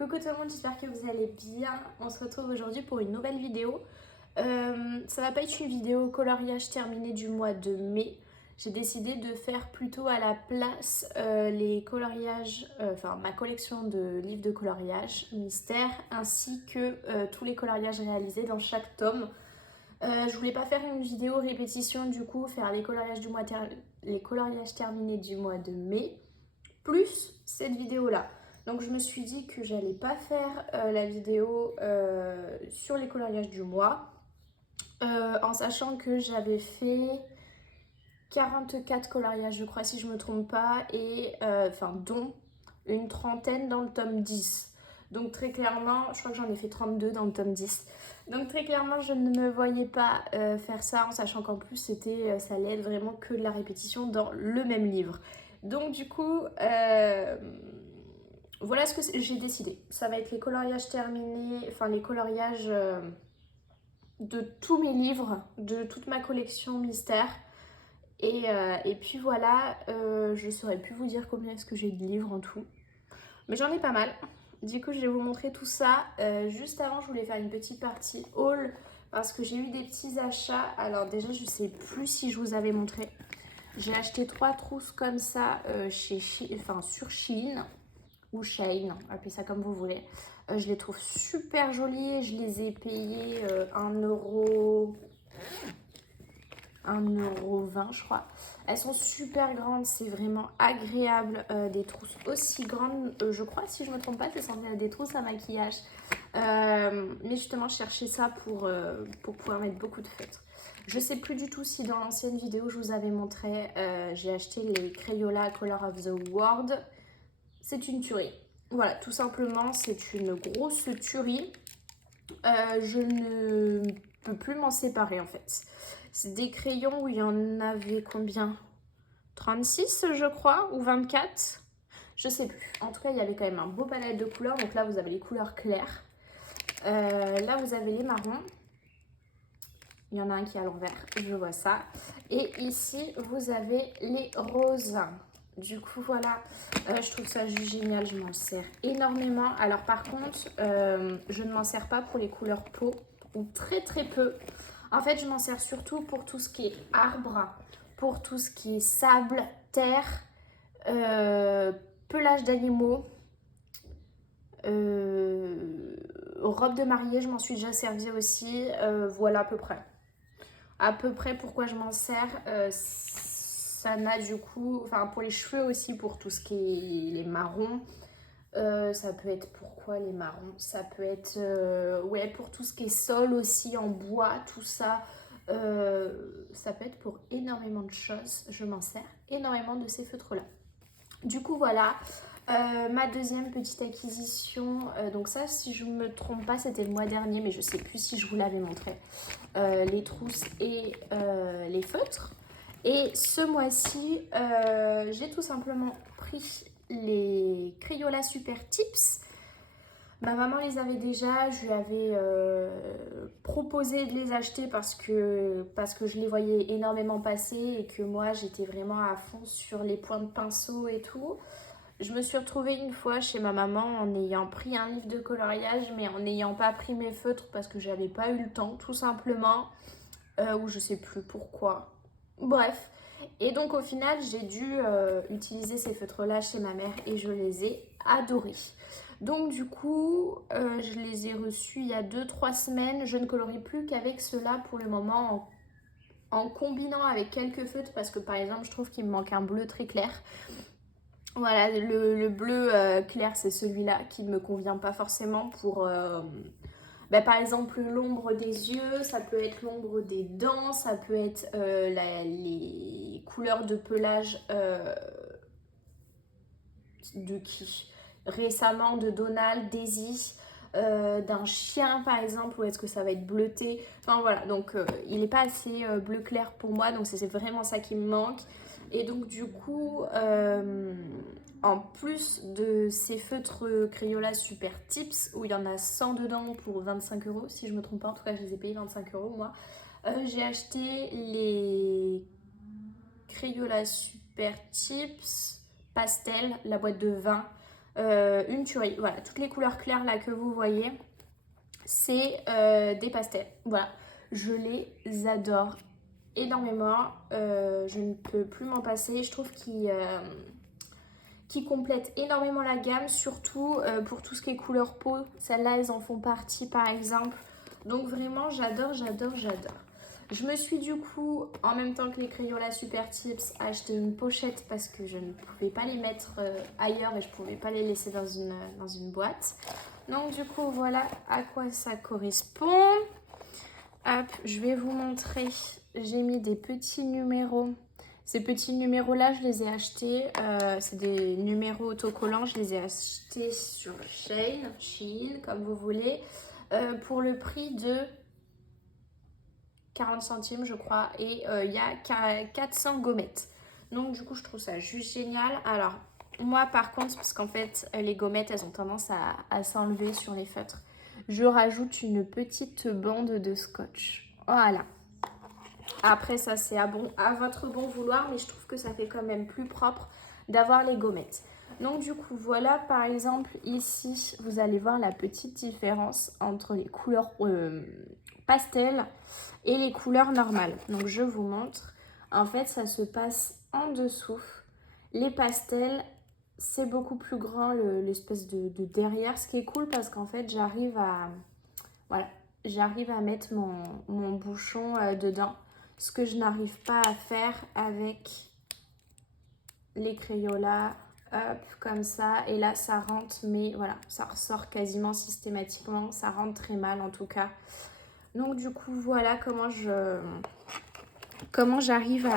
Coucou tout le monde, j'espère que vous allez bien. On se retrouve aujourd'hui pour une nouvelle vidéo. Ça va pas être une vidéo coloriage terminé du mois de mai. J'ai décidé de faire plutôt à la place les coloriages, ma collection de livres de coloriage mystère ainsi que tous les coloriages réalisés dans chaque tome. Je voulais pas faire une vidéo répétition, du coup faire les coloriages terminés du mois de mai plus cette vidéo là. Donc je me suis dit que j'allais pas faire la vidéo sur les coloriages du mois en sachant que j'avais fait 44 coloriages je crois si je me trompe pas et dont une trentaine dans le tome 10. Donc très clairement, je crois que j'en ai fait 32 dans le tome 10. Donc très clairement, je ne me voyais pas faire ça en sachant qu'en plus ça allait être vraiment que de la répétition dans le même livre. Donc du coup, voilà ce que j'ai décidé. Ça va être les coloriages terminés, enfin les coloriages de tous mes livres, de toute ma collection mystère. Et puis voilà, je ne saurais plus vous dire combien est-ce que j'ai de livres en tout. Mais j'en ai pas mal. Du coup, je vais vous montrer tout ça. Juste avant, je voulais faire une petite partie haul parce que j'ai eu des petits achats. Alors déjà, je sais plus si je vous avais montré. J'ai acheté 3 trousses comme ça sur Shein ou Shein, appelez ça comme vous voulez. Je les trouve super jolies. Je les ai payées 1,20 € je crois. Elles sont super grandes, c'est vraiment agréable. Des trousses aussi grandes, je crois, si je me trompe pas, c'est censé être des trousses à maquillage. Mais justement, je cherchais ça pour pouvoir mettre beaucoup de feutres. Je sais plus du tout si dans l'ancienne vidéo je vous avais montré, j'ai acheté les Crayola Color of the World. C'est une tuerie. Voilà, tout simplement, c'est une grosse tuerie. Je ne peux plus m'en séparer en fait. C'est des crayons où il y en avait combien? 36 je crois, ou 24? Je sais plus. En tout cas, il y avait quand même un beau palette de couleurs. Donc là, vous avez les couleurs claires. Là, vous avez les marrons. Il y en a un qui est à l'envers, je vois ça. Et ici, vous avez les roses. Du coup, voilà, je trouve ça juste génial. Je m'en sers énormément. Alors, par contre, je ne m'en sers pas pour les couleurs peau, ou très très peu. En fait, je m'en sers surtout pour tout ce qui est arbre, pour tout ce qui est sable, terre, pelage d'animaux, robe de mariée, je m'en suis déjà servi aussi. Voilà à peu près. À peu près pourquoi je m'en sers. Ça n'a du coup, enfin pour les cheveux aussi, pour tout ce qui est les marrons. Ça peut être pourquoi les marrons, ça peut être ouais, pour tout ce qui est sol aussi en bois, tout ça. Ça peut être pour énormément de choses. Je m'en sers énormément de ces feutres là. Du coup voilà, ma deuxième petite acquisition, donc ça si je me trompe pas c'était le mois dernier mais je sais plus si je vous l'avais montré, les trousses et les feutres. Et ce mois-ci j'ai tout simplement pris les Crayola Super Tips. Ma maman les avait déjà, je lui avais proposé de les acheter parce que je les voyais énormément passer et que moi j'étais vraiment à fond sur les points de pinceau et tout. Je me suis retrouvée une fois chez ma maman en ayant pris un livre de coloriage mais en n'ayant pas pris mes feutres parce que j'avais pas eu le temps tout simplement, ou je sais plus pourquoi. Bref, et donc au final j'ai dû utiliser ces feutres là chez ma mère et je les ai adorés. Donc du coup je les ai reçus il y a 2-3 semaines. Je ne colorie plus qu'avec ceux-là pour le moment en combinant avec quelques feutres parce que par exemple je trouve qu'il me manque un bleu très clair. Voilà, le bleu clair c'est celui-là qui ne me convient pas forcément pour par exemple l'ombre des yeux, ça peut être l'ombre des dents, ça peut être les couleurs de pelage de qui? Récemment de Donald, Daisy, d'un chien par exemple, ou est-ce que ça va être bleuté? Enfin voilà, donc il n'est pas assez bleu clair pour moi, donc c'est vraiment ça qui me manque. Et donc du coup, en plus de ces feutres Crayola Super Tips, où il y en a 100 dedans pour 25 € si je me trompe pas, en tout cas je les ai payés 25 € moi, j'ai acheté les Crayola Super Tips Pastel, la boîte de 20. une tuerie. Voilà, toutes les couleurs claires là que vous voyez, c'est des pastels. Voilà, je les adore énormément. Je ne peux plus m'en passer. Je trouve qu'ils complètent énormément la gamme, surtout pour tout ce qui est couleur peau. Celles-là, elles en font partie par exemple. Donc vraiment, j'adore, j'adore, j'adore. Je me suis du coup, en même temps que les Crayola Super Tips, acheté une pochette parce que je ne pouvais pas les mettre ailleurs et je ne pouvais pas les laisser dans une boîte. Donc du coup, voilà à quoi ça correspond. Hop, je vais vous montrer. J'ai mis des petits numéros. Ces petits numéros-là, je les ai achetés. C'est des numéros autocollants. Je les ai achetés sur Shein, comme vous voulez, pour le prix de 40 centimes, je crois. Et il y a 400 gommettes. Donc, du coup, je trouve ça juste génial. Alors, moi, par contre, parce qu'en fait, les gommettes, elles ont tendance à s'enlever sur les feutres. Je rajoute une petite bande de scotch. Voilà. Après, ça, c'est à votre bon vouloir, mais je trouve que ça fait quand même plus propre d'avoir les gommettes. Donc, du coup, voilà, par exemple, ici, vous allez voir la petite différence entre les couleurs pastel et les couleurs normales. Donc, je vous montre. En fait, ça se passe en dessous. Les pastels, c'est beaucoup plus grand, l'espèce de derrière, ce qui est cool parce qu'en fait, j'arrive à mettre mon bouchon dedans. Ce que je n'arrive pas à faire avec les Crayola, hop, comme ça. Et là, ça rentre, mais voilà, ça ressort quasiment systématiquement. Ça rentre très mal, en tout cas. Donc, du coup, voilà comment j'arrive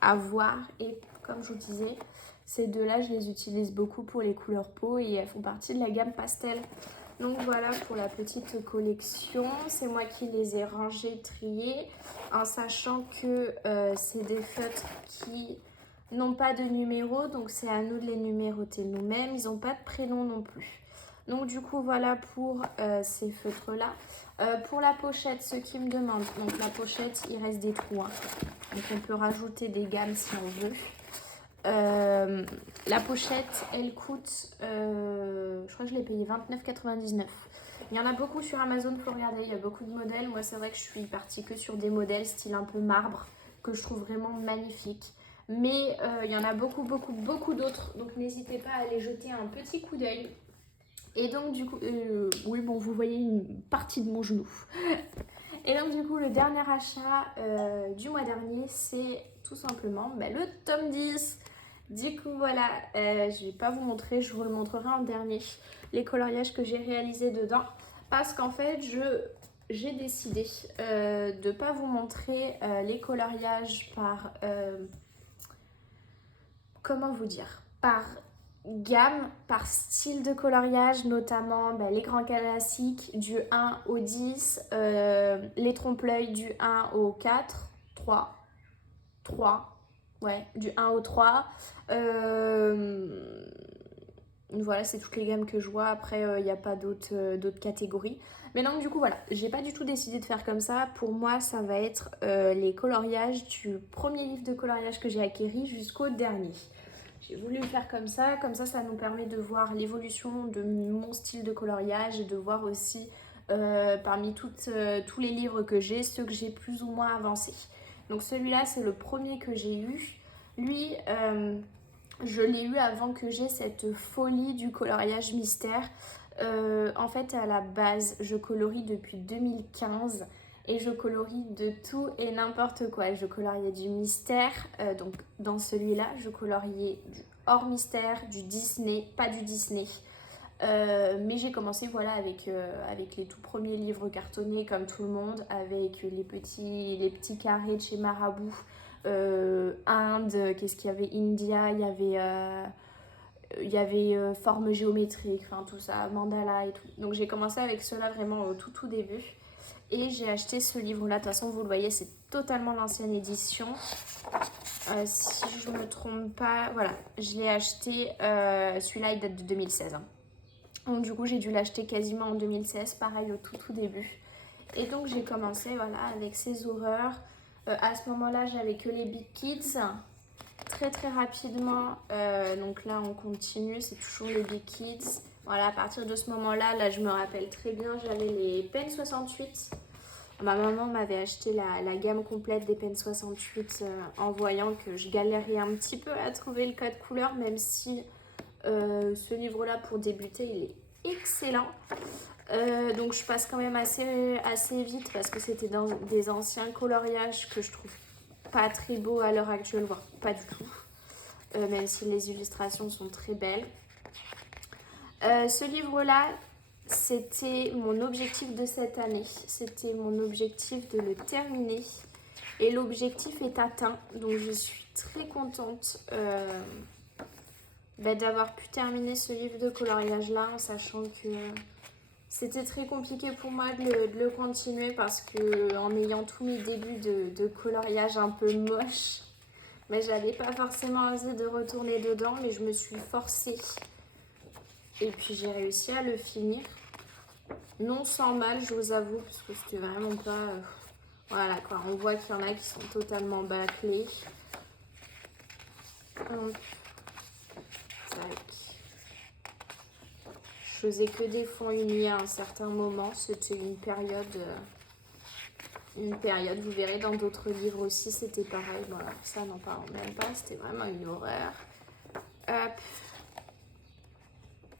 à voir. Et comme je vous disais, ces deux-là, je les utilise beaucoup pour les couleurs peau et elles font partie de la gamme pastel. Donc voilà pour la petite collection, c'est moi qui les ai rangés, triés, en sachant que c'est des feutres qui n'ont pas de numéro, donc c'est à nous de les numéroter nous-mêmes, ils n'ont pas de prénom non plus. Donc du coup voilà pour ces feutres-là. Pour la pochette, ceux qui me demandent, donc la pochette, il reste des trous, hein. Donc on peut rajouter des gammes si on veut. La pochette, elle coûte, je crois que je l'ai payée 29,99 €. Il y en a beaucoup sur Amazon, il faut regarder, il y a beaucoup de modèles. Moi, c'est vrai que je suis partie que sur des modèles style un peu marbre, que je trouve vraiment magnifiques. Mais il y en a beaucoup, beaucoup, beaucoup d'autres. Donc, n'hésitez pas à aller jeter un petit coup d'œil. Et donc, du coup, oui, bon, vous voyez une partie de mon genou. Et donc, du coup, le dernier achat du mois dernier, c'est tout simplement le tome 10. Du coup, voilà, je vais pas vous montrer, je vous le montrerai en dernier, les coloriages que j'ai réalisés dedans. Parce qu'en fait, j'ai décidé de pas vous montrer les coloriages par, comment vous dire, par gamme, par style de coloriage, notamment les grands classiques du 1 au 10, les trompe-l'œil du 1 au 4, 3, ouais, du 1 au 3. Voilà, c'est toutes les gammes que je vois. Après, il n'y a pas d'autres catégories. Mais donc, du coup, voilà, j'ai pas du tout décidé de faire comme ça. Pour moi, ça va être les coloriages du premier livre de coloriage que j'ai acquéri jusqu'au dernier. J'ai voulu le faire comme ça nous permet de voir l'évolution de mon style de coloriage et de voir aussi parmi tous les livres que j'ai, ceux que j'ai plus ou moins avancés. Donc celui-là, c'est le premier que j'ai eu. Lui, je l'ai eu avant que j'ai cette folie du coloriage mystère. En fait, à la base, je colorie depuis 2015 et je colorie de tout et n'importe quoi. Je coloriais du mystère, donc dans celui-là, je coloriais du hors mystère, du Disney, pas du Disney. Mais j'ai commencé voilà, avec les tout premiers livres cartonnés comme tout le monde, avec les petits carrés de chez Marabout, Inde, qu'est-ce qu'il y avait, India, il y avait forme géométrique, enfin tout ça, mandala et tout. Donc j'ai commencé avec cela vraiment au tout début. Et j'ai acheté ce livre-là, de toute façon vous le voyez, c'est totalement l'ancienne édition. Si je ne me trompe pas, voilà, je l'ai acheté, celui-là il date de 2016. Hein. Donc du coup j'ai dû l'acheter quasiment en 2016, pareil au tout début. Et donc j'ai commencé voilà, avec ces horreurs. À ce moment-là j'avais que les Big Kids. très très rapidement, donc là on continue, c'est toujours les Big Kids. Voilà, à partir de ce moment-là, là je me rappelle très bien, j'avais les Pen 68. Ma maman m'avait acheté la gamme complète des Pen 68 en voyant que je galérais un petit peu à trouver le code couleur, même si ce livre-là pour débuter, il est excellent. Donc je passe quand même assez vite parce que c'était dans des anciens coloriages que je trouve pas très beaux à l'heure actuelle, voire pas du tout, même si les illustrations sont très belles. Ce livre-là, c'était mon objectif de cette année, c'était mon objectif de le terminer et l'objectif est atteint, donc je suis très contente d'avoir pu terminer ce livre de coloriage là en sachant que c'était très compliqué pour moi de le continuer parce que en ayant tous mes débuts de coloriage un peu moche, mais j'avais pas forcément osé de retourner dedans, mais je me suis forcée et puis j'ai réussi à le finir. Non sans mal, je vous avoue, parce que c'était vraiment pas... voilà quoi, on voit qu'il y en a qui sont totalement bâclés. Hop. Tac. Je faisais que des fonds unis à un certain moment, c'était une période, vous verrez dans d'autres livres aussi, c'était pareil. Bon alors ça n'en parlons même pas, c'était vraiment une horreur. Hop.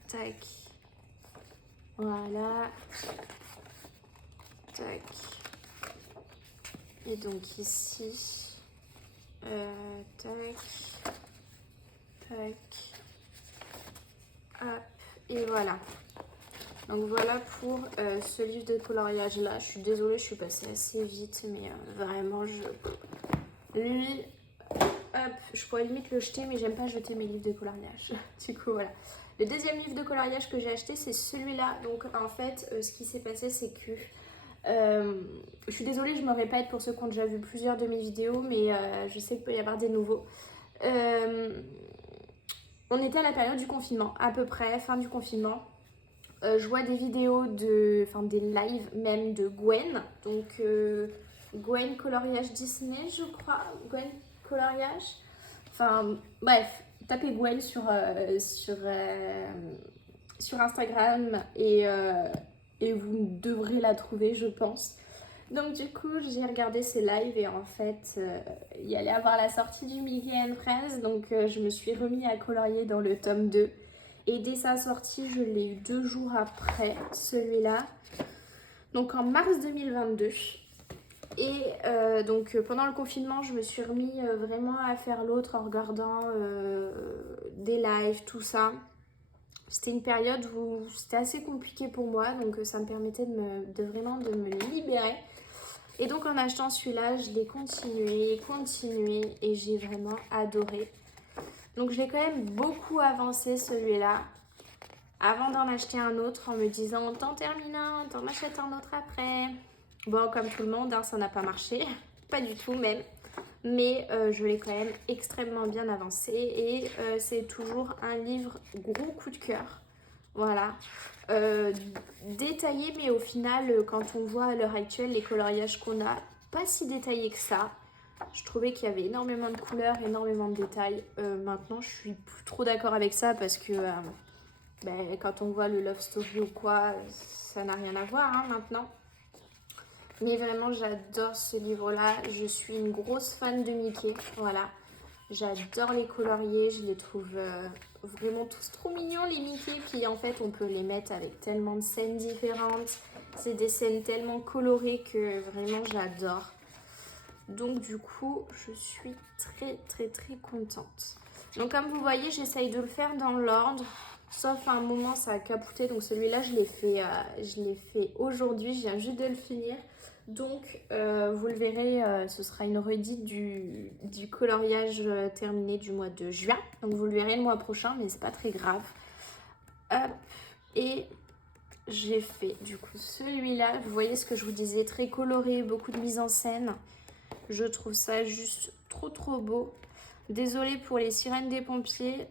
Tac. Voilà. Tac. Et donc ici, tac, tac, hop, et voilà. Donc voilà pour ce livre de coloriage là. Je suis désolée, je suis passée assez vite, mais vraiment, lui, hop, je pourrais limite le jeter, mais j'aime pas jeter mes livres de coloriage. Du coup, voilà. Le deuxième livre de coloriage que j'ai acheté, c'est celui-là. Donc en fait, ce qui s'est passé, c'est que je suis désolée, je me répète pour ceux qui ont déjà vu plusieurs de mes vidéos, mais je sais qu'il peut y avoir des nouveaux. On était à la période du confinement, à peu près, fin du confinement. Je vois des vidéos, des lives même de Gwen. Donc Gwen Coloriage Disney, je crois. Gwen Coloriage. Enfin, bref, tapez Gwen sur Instagram et vous devrez la trouver, je pense. Donc du coup, j'ai regardé ses lives et en fait, il y allait avoir la sortie du Mickey and Friends. Donc je me suis remis à colorier dans le tome 2. Et dès sa sortie, je l'ai eu 2 jours après, celui-là. Donc en mars 2022. Et donc pendant le confinement, je me suis remis vraiment à faire l'autre en regardant des lives, tout ça. C'était une période où c'était assez compliqué pour moi, donc ça me permettait de vraiment de me libérer. Et donc en achetant celui-là, je l'ai continué et j'ai vraiment adoré. Donc j'ai quand même beaucoup avancé celui-là avant d'en acheter un autre en me disant t'en termines un, t'en achètes un autre après. Bon, comme tout le monde, hein, ça n'a pas marché, pas du tout même. Mais je l'ai quand même extrêmement bien avancé et c'est toujours un livre gros coup de cœur. Voilà. Détaillé, mais au final, quand on voit à l'heure actuelle les coloriages qu'on a, pas si détaillés que ça. Je trouvais qu'il y avait énormément de couleurs, énormément de détails. Maintenant, je suis plus trop d'accord avec ça parce que quand on voit le Love Story ou quoi, ça n'a rien à voir hein, maintenant. Mais vraiment, j'adore ce livre-là. Je suis une grosse fan de Mickey. Voilà. J'adore les coloriés. Je les trouve vraiment tous trop mignons, les Mickey. Puis en fait, on peut les mettre avec tellement de scènes différentes. C'est des scènes tellement colorées que vraiment, j'adore. Donc du coup, je suis très contente. Donc comme vous voyez, j'essaye de le faire dans l'ordre. Sauf à un moment, ça a capoté. Donc celui-là, je l'ai fait aujourd'hui. Je viens juste de le finir. Donc vous le verrez, ce sera une redite du coloriage terminé du mois de juin. Donc vous le verrez le mois prochain, mais c'est pas très grave. Hop, et j'ai fait du coup celui-là. Vous voyez ce que je vous disais, très coloré, beaucoup de mise en scène. Je trouve ça juste trop beau. Désolée pour les sirènes des pompiers,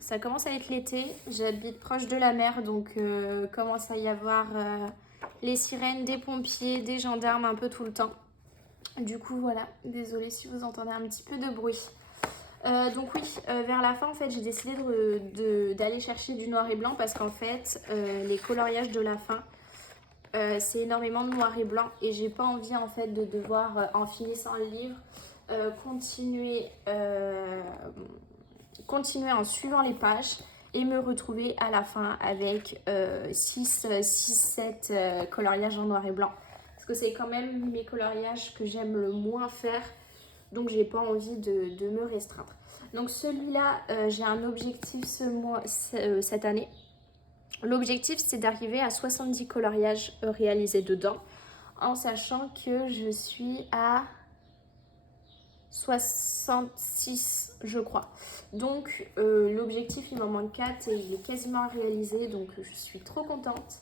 ça commence à être l'été, j'habite proche de la mer, donc commence à y avoir les sirènes des pompiers, des gendarmes un peu tout le temps. Du coup voilà, désolée si vous entendez un petit peu de bruit. Donc oui, vers la fin en fait j'ai décidé d'aller chercher du noir et blanc parce qu'en fait les coloriages de la fin c'est énormément de noir et blanc et j'ai pas envie en fait de devoir en finissant le livre continuer en suivant les pages et me retrouver à la fin avec 6-7 coloriages en noir et blanc. Parce que c'est quand même mes coloriages que j'aime le moins faire, donc j'ai pas envie de me restreindre. Donc celui-là, j'ai un objectif cette année. L'objectif, c'est d'arriver à 70 coloriages réalisés dedans, en sachant que je suis à 66 je crois. Donc l'objectif il m'en manque 4 et il est quasiment réalisé, donc je suis trop contente.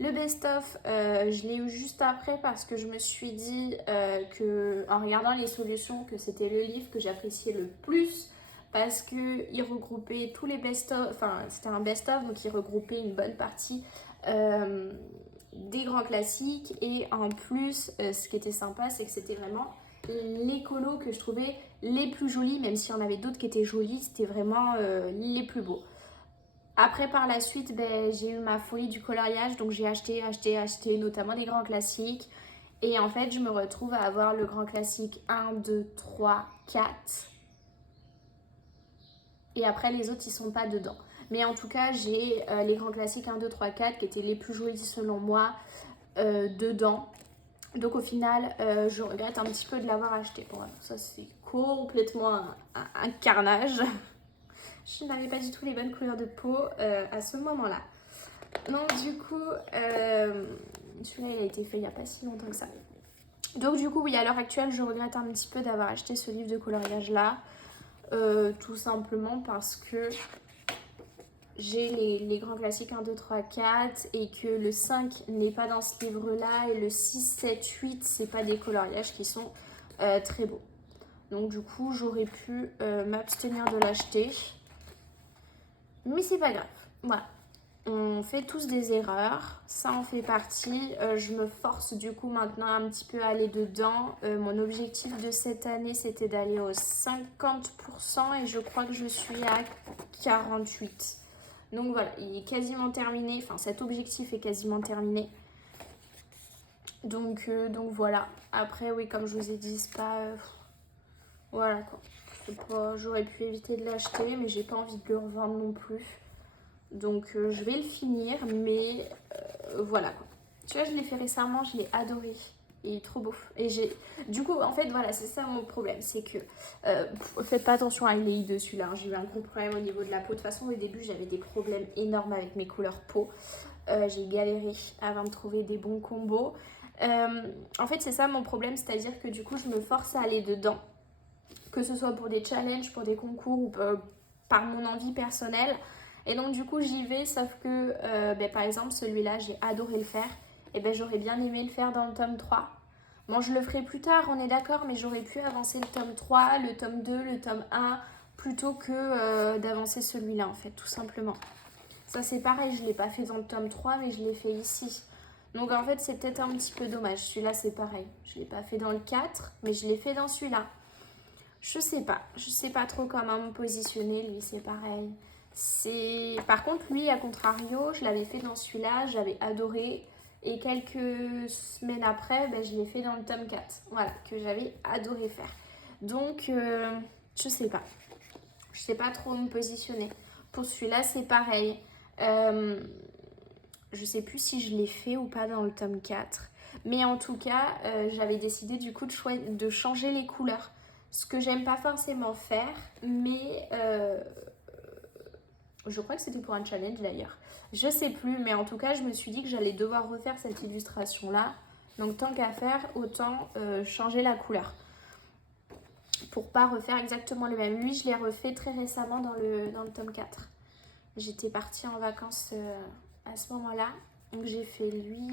Le best-of, je l'ai eu juste après parce que je me suis dit que en regardant les solutions que c'était le livre que j'appréciais le plus parce qu'il regroupait tous les best-of, enfin c'était un best-of donc il regroupait une bonne partie des grands classiques et en plus ce qui était sympa c'est que c'était vraiment les colos que je trouvais les plus jolis, même s'il y en avait d'autres qui étaient jolis, c'était vraiment les plus beaux. Après, par la suite, j'ai eu ma folie du coloriage, donc j'ai acheté, notamment des grands classiques. Et en fait, je me retrouve à avoir le grand classique 1, 2, 3, 4. Et après, les autres, ils sont pas dedans. Mais en tout cas, j'ai les grands classiques 1, 2, 3, 4 qui étaient les plus jolis selon moi dedans. Donc au final, je regrette un petit peu de l'avoir acheté. Bon, alors ça c'est complètement un carnage. Je n'avais pas du tout les bonnes couleurs de peau à ce moment-là. Donc du coup, celui-là il a été fait il n'y a pas si longtemps que ça. Donc du coup, oui, à l'heure actuelle, je regrette un petit peu d'avoir acheté ce livre de coloriage là. Tout simplement parce que j'ai les grands classiques 1, 2, 3, 4 et que le 5 n'est pas dans ce livre-là et le 6, 7, 8, c'est pas des coloriages qui sont très beaux. Donc du coup, j'aurais pu m'abstenir de l'acheter. Mais c'est pas grave. Voilà. On fait tous des erreurs, ça en fait partie. Je me force du coup maintenant un petit peu à aller dedans. Mon objectif de cette année, c'était d'aller aux 50% et je crois que je suis à 48%. Donc voilà, il est quasiment terminé. Enfin, cet objectif est quasiment terminé. Donc voilà. Après, oui, comme je vous ai dit, c'est pas... voilà quoi. J'aurais pu éviter de l'acheter, mais j'ai pas envie de le revendre non plus. Donc je vais le finir, mais voilà quoi. Tu vois, je l'ai fait récemment, je l'ai adoré. Il est trop beau. Et j'ai... Du coup, en fait, voilà, c'est ça mon problème. C'est que... faites pas attention à l'œil dessus là. J'ai eu un gros problème au niveau de la peau. De toute façon, au début, j'avais des problèmes énormes avec mes couleurs peau. J'ai galéré avant de trouver des bons combos. En fait, c'est ça mon problème. C'est-à-dire que du coup, je me force à aller dedans. Que ce soit pour des challenges, pour des concours ou par mon envie personnelle. Et donc du coup j'y vais, sauf que par exemple celui-là j'ai adoré le faire. Et j'aurais bien aimé le faire dans le tome 3. Bon, je le ferai plus tard, on est d'accord, mais j'aurais pu avancer le tome 3, le tome 2, le tome 1 plutôt que d'avancer celui-là en fait, tout simplement. Ça c'est pareil, je ne l'ai pas fait dans le tome 3 mais je l'ai fait ici. Donc en fait c'est peut-être un petit peu dommage. Celui-là c'est pareil, je ne l'ai pas fait dans le 4 mais je l'ai fait dans celui-là. Je sais pas trop comment me positionner, lui c'est pareil. Par contre lui à contrario, je l'avais fait dans celui-là, j'avais adoré et quelques semaines après, je l'ai fait dans le tome 4. Voilà, que j'avais adoré faire. Donc je sais pas trop me positionner. Pour celui-là, c'est pareil. Je sais plus si je l'ai fait ou pas dans le tome 4. Mais en tout cas, j'avais décidé du coup de changer les couleurs. Ce que j'aime pas forcément faire, mais je crois que c'était pour un challenge d'ailleurs. Je sais plus, mais en tout cas, je me suis dit que j'allais devoir refaire cette illustration-là. Donc tant qu'à faire, autant changer la couleur. Pour pas refaire exactement le même. Lui, je l'ai refait très récemment dans le tome 4. J'étais partie en vacances à ce moment-là. Donc j'ai fait lui.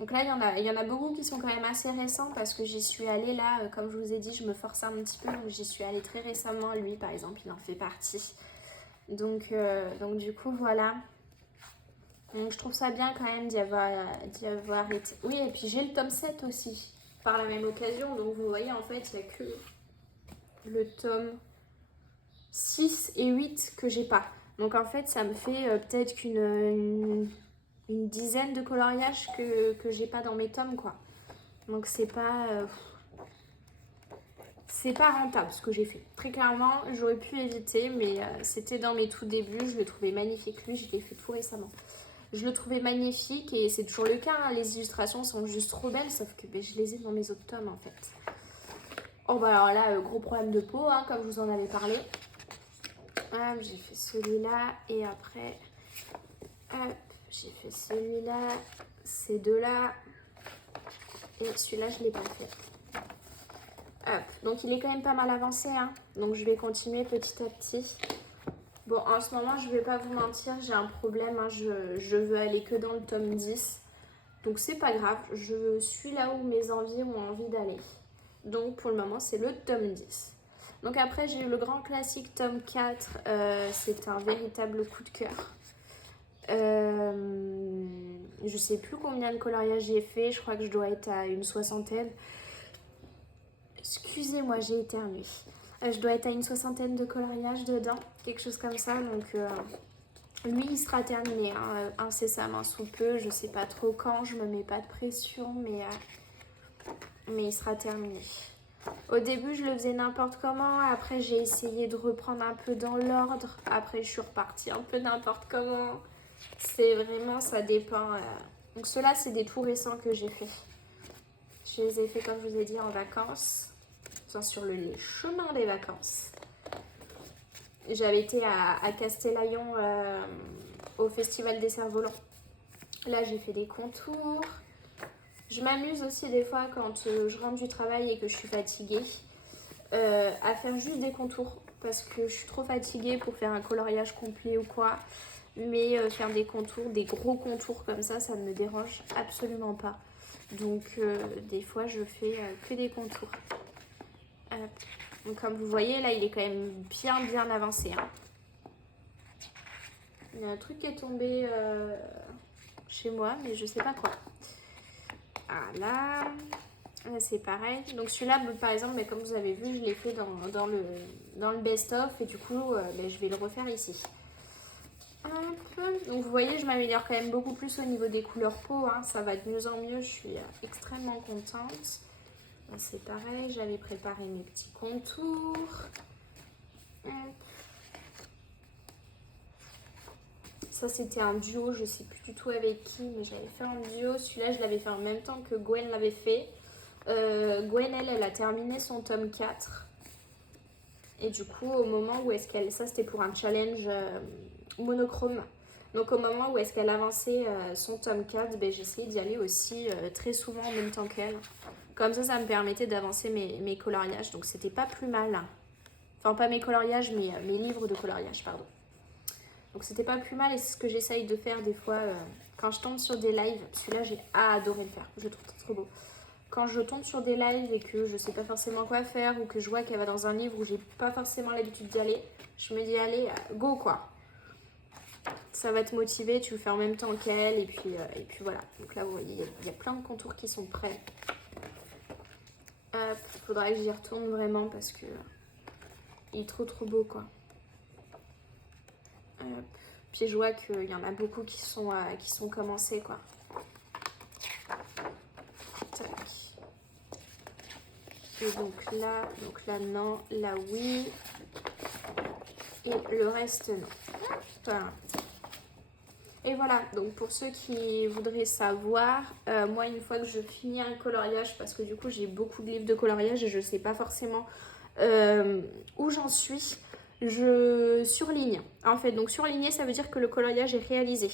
Donc là, il y en a beaucoup qui sont quand même assez récents parce que j'y suis allée là, comme je vous ai dit, je me forçais un petit peu. Donc j'y suis allée très récemment. Lui, par exemple, il en fait partie. Donc du coup, voilà. Donc je trouve ça bien quand même d'y avoir été. Oui, et puis j'ai le tome 7 aussi, par la même occasion. Donc vous voyez, en fait, il n'y a que le tome 6 et 8 que j'ai pas. Donc en fait, ça me fait peut-être une dizaine de coloriages que j'ai pas dans mes tomes, quoi. Donc c'est pas rentable ce que j'ai fait. Très clairement, j'aurais pu éviter, mais c'était dans mes tout débuts. Je le trouvais magnifique. Lui, je l'ai fait tout récemment. Je le trouvais magnifique et c'est toujours le cas. Hein. Les illustrations sont juste trop belles, sauf que je les ai dans mes autres tomes en fait. Oh bah alors là, gros problème de peau, hein, comme je vous en avais parlé. Hop, j'ai fait celui-là et après, hop, j'ai fait celui-là, ces deux-là et celui-là, je ne l'ai pas fait. Hop, donc il est quand même pas mal avancé, hein. Donc je vais continuer petit à petit. Bon, en ce moment, je vais pas vous mentir, j'ai un problème, hein. Je veux aller que dans le tome 10. Donc c'est pas grave, je suis là où mes envies ont envie d'aller. Donc pour le moment, c'est le tome 10. Donc après, j'ai eu le grand classique tome 4. C'est un véritable coup de cœur. Je sais plus combien de coloriages j'ai fait. Je crois que je dois être à une soixantaine. Excusez-moi, j'ai éternué. Je dois être à une soixantaine de coloriages dedans. Quelque chose comme ça. Donc lui, il sera terminé hein, incessamment sous peu. Je sais pas trop quand. Je me mets pas de pression. Mais il sera terminé. Au début, je le faisais n'importe comment. Après, j'ai essayé de reprendre un peu dans l'ordre. Après, je suis repartie un peu n'importe comment. C'est vraiment, ça dépend. Donc, ceux-là, c'est des tout récents que j'ai fait. Je les ai fait, comme je vous ai dit, en vacances. Enfin, sur les chemins des vacances. J'avais été à Castellaion au Festival des Cerfs-Volants. Là, j'ai fait des contours. Je m'amuse aussi des fois quand je rentre du travail et que je suis fatiguée à faire juste des contours parce que je suis trop fatiguée pour faire un coloriage complet ou quoi. Mais faire des contours, des gros contours comme ça ne me dérange absolument pas. Donc des fois je fais que des contours. Donc comme vous voyez là il est quand même bien avancé. Hein. Il y a un truc qui est tombé chez moi mais je sais pas quoi. Voilà. Là c'est pareil. Donc celui-là par exemple, mais comme vous avez vu, je l'ai fait dans le best-of et du coup je vais le refaire ici. Donc vous voyez, je m'améliore quand même beaucoup plus au niveau des couleurs peau. Hein. Ça va de mieux en mieux, je suis extrêmement contente. Là, c'est pareil, j'avais préparé mes petits contours. Ça c'était un duo, je sais plus du tout avec qui, mais j'avais fait un duo. Celui-là, je l'avais fait en même temps que Gwen l'avait fait. Gwen, elle a terminé son tome 4. Et du coup, au moment où est-ce qu'elle... Ça, c'était pour un challenge monochrome. Donc, au moment où est-ce qu'elle avançait son tome 4, j'essayais d'y aller aussi très souvent en même temps qu'elle. Comme ça me permettait d'avancer mes coloriages. Donc, c'était pas plus mal. Enfin, pas mes coloriages, mais mes livres de coloriage, pardon. Donc, c'était pas plus mal et c'est ce que j'essaye de faire des fois quand je tombe sur des lives. Celui-là, j'ai adoré le faire. Je le trouve trop beau. Quand je tombe sur des lives et que je sais pas forcément quoi faire ou que je vois qu'elle va dans un livre où j'ai pas forcément l'habitude d'y aller, je me dis allez, go quoi. Ça va te motiver, tu le fais en même temps qu'elle et puis voilà. Donc là vous voyez, il y a plein de contours qui sont prêts. Hop, faudrait que j'y retourne vraiment parce que il est trop beau quoi. Hop. Puis je vois qu'il y en a beaucoup qui sont commencés quoi. Tac. Et donc là non, là oui. Et le reste non. Voilà. Et voilà, donc pour ceux qui voudraient savoir, moi une fois que je finis un coloriage, parce que du coup j'ai beaucoup de livres de coloriage et je ne sais pas forcément où j'en suis, je surligne. En fait, donc surligner ça veut dire que le coloriage est réalisé.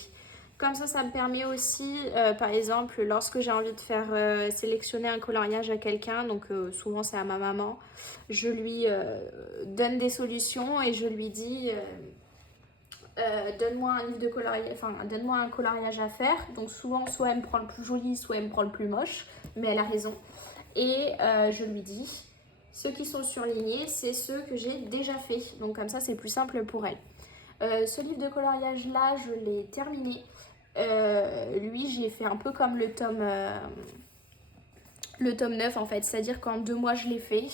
Comme ça me permet aussi, par exemple, lorsque j'ai envie de faire sélectionner un coloriage à quelqu'un, donc souvent c'est à ma maman, je lui donne des solutions et je lui dis donne-moi un livre de coloriage, enfin donne-moi un coloriage à faire. Donc souvent, soit elle me prend le plus joli, soit elle me prend le plus moche, mais elle a raison. Et je lui dis, ceux qui sont surlignés, c'est ceux que j'ai déjà fait. Donc comme ça, c'est plus simple pour elle. Ce livre de coloriage là, je l'ai terminé. Lui, j'ai fait un peu comme le tome 9 en fait, c'est-à-dire qu'en 2 mois je l'ai fait.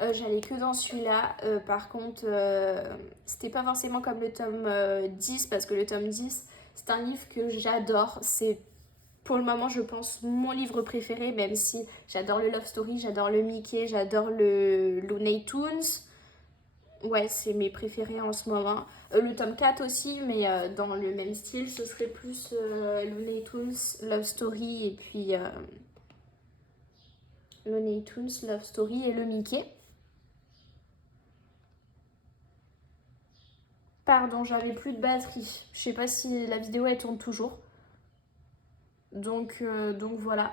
J'allais que dans celui-là. Par contre, c'était pas forcément comme le tome 10 parce que le tome 10, c'est un livre que j'adore. C'est pour le moment, je pense, mon livre préféré, même si j'adore le Love Story, j'adore le Mickey, j'adore le Looney Tunes. Ouais, c'est mes préférés en ce moment. Le tome 4 aussi, mais dans le même style, ce serait plus Looney Tunes, Love Story et puis Looney Tunes, Love Story et le Mickey. Pardon, j'avais plus de batterie. Je sais pas si la vidéo elle tourne toujours. Donc voilà.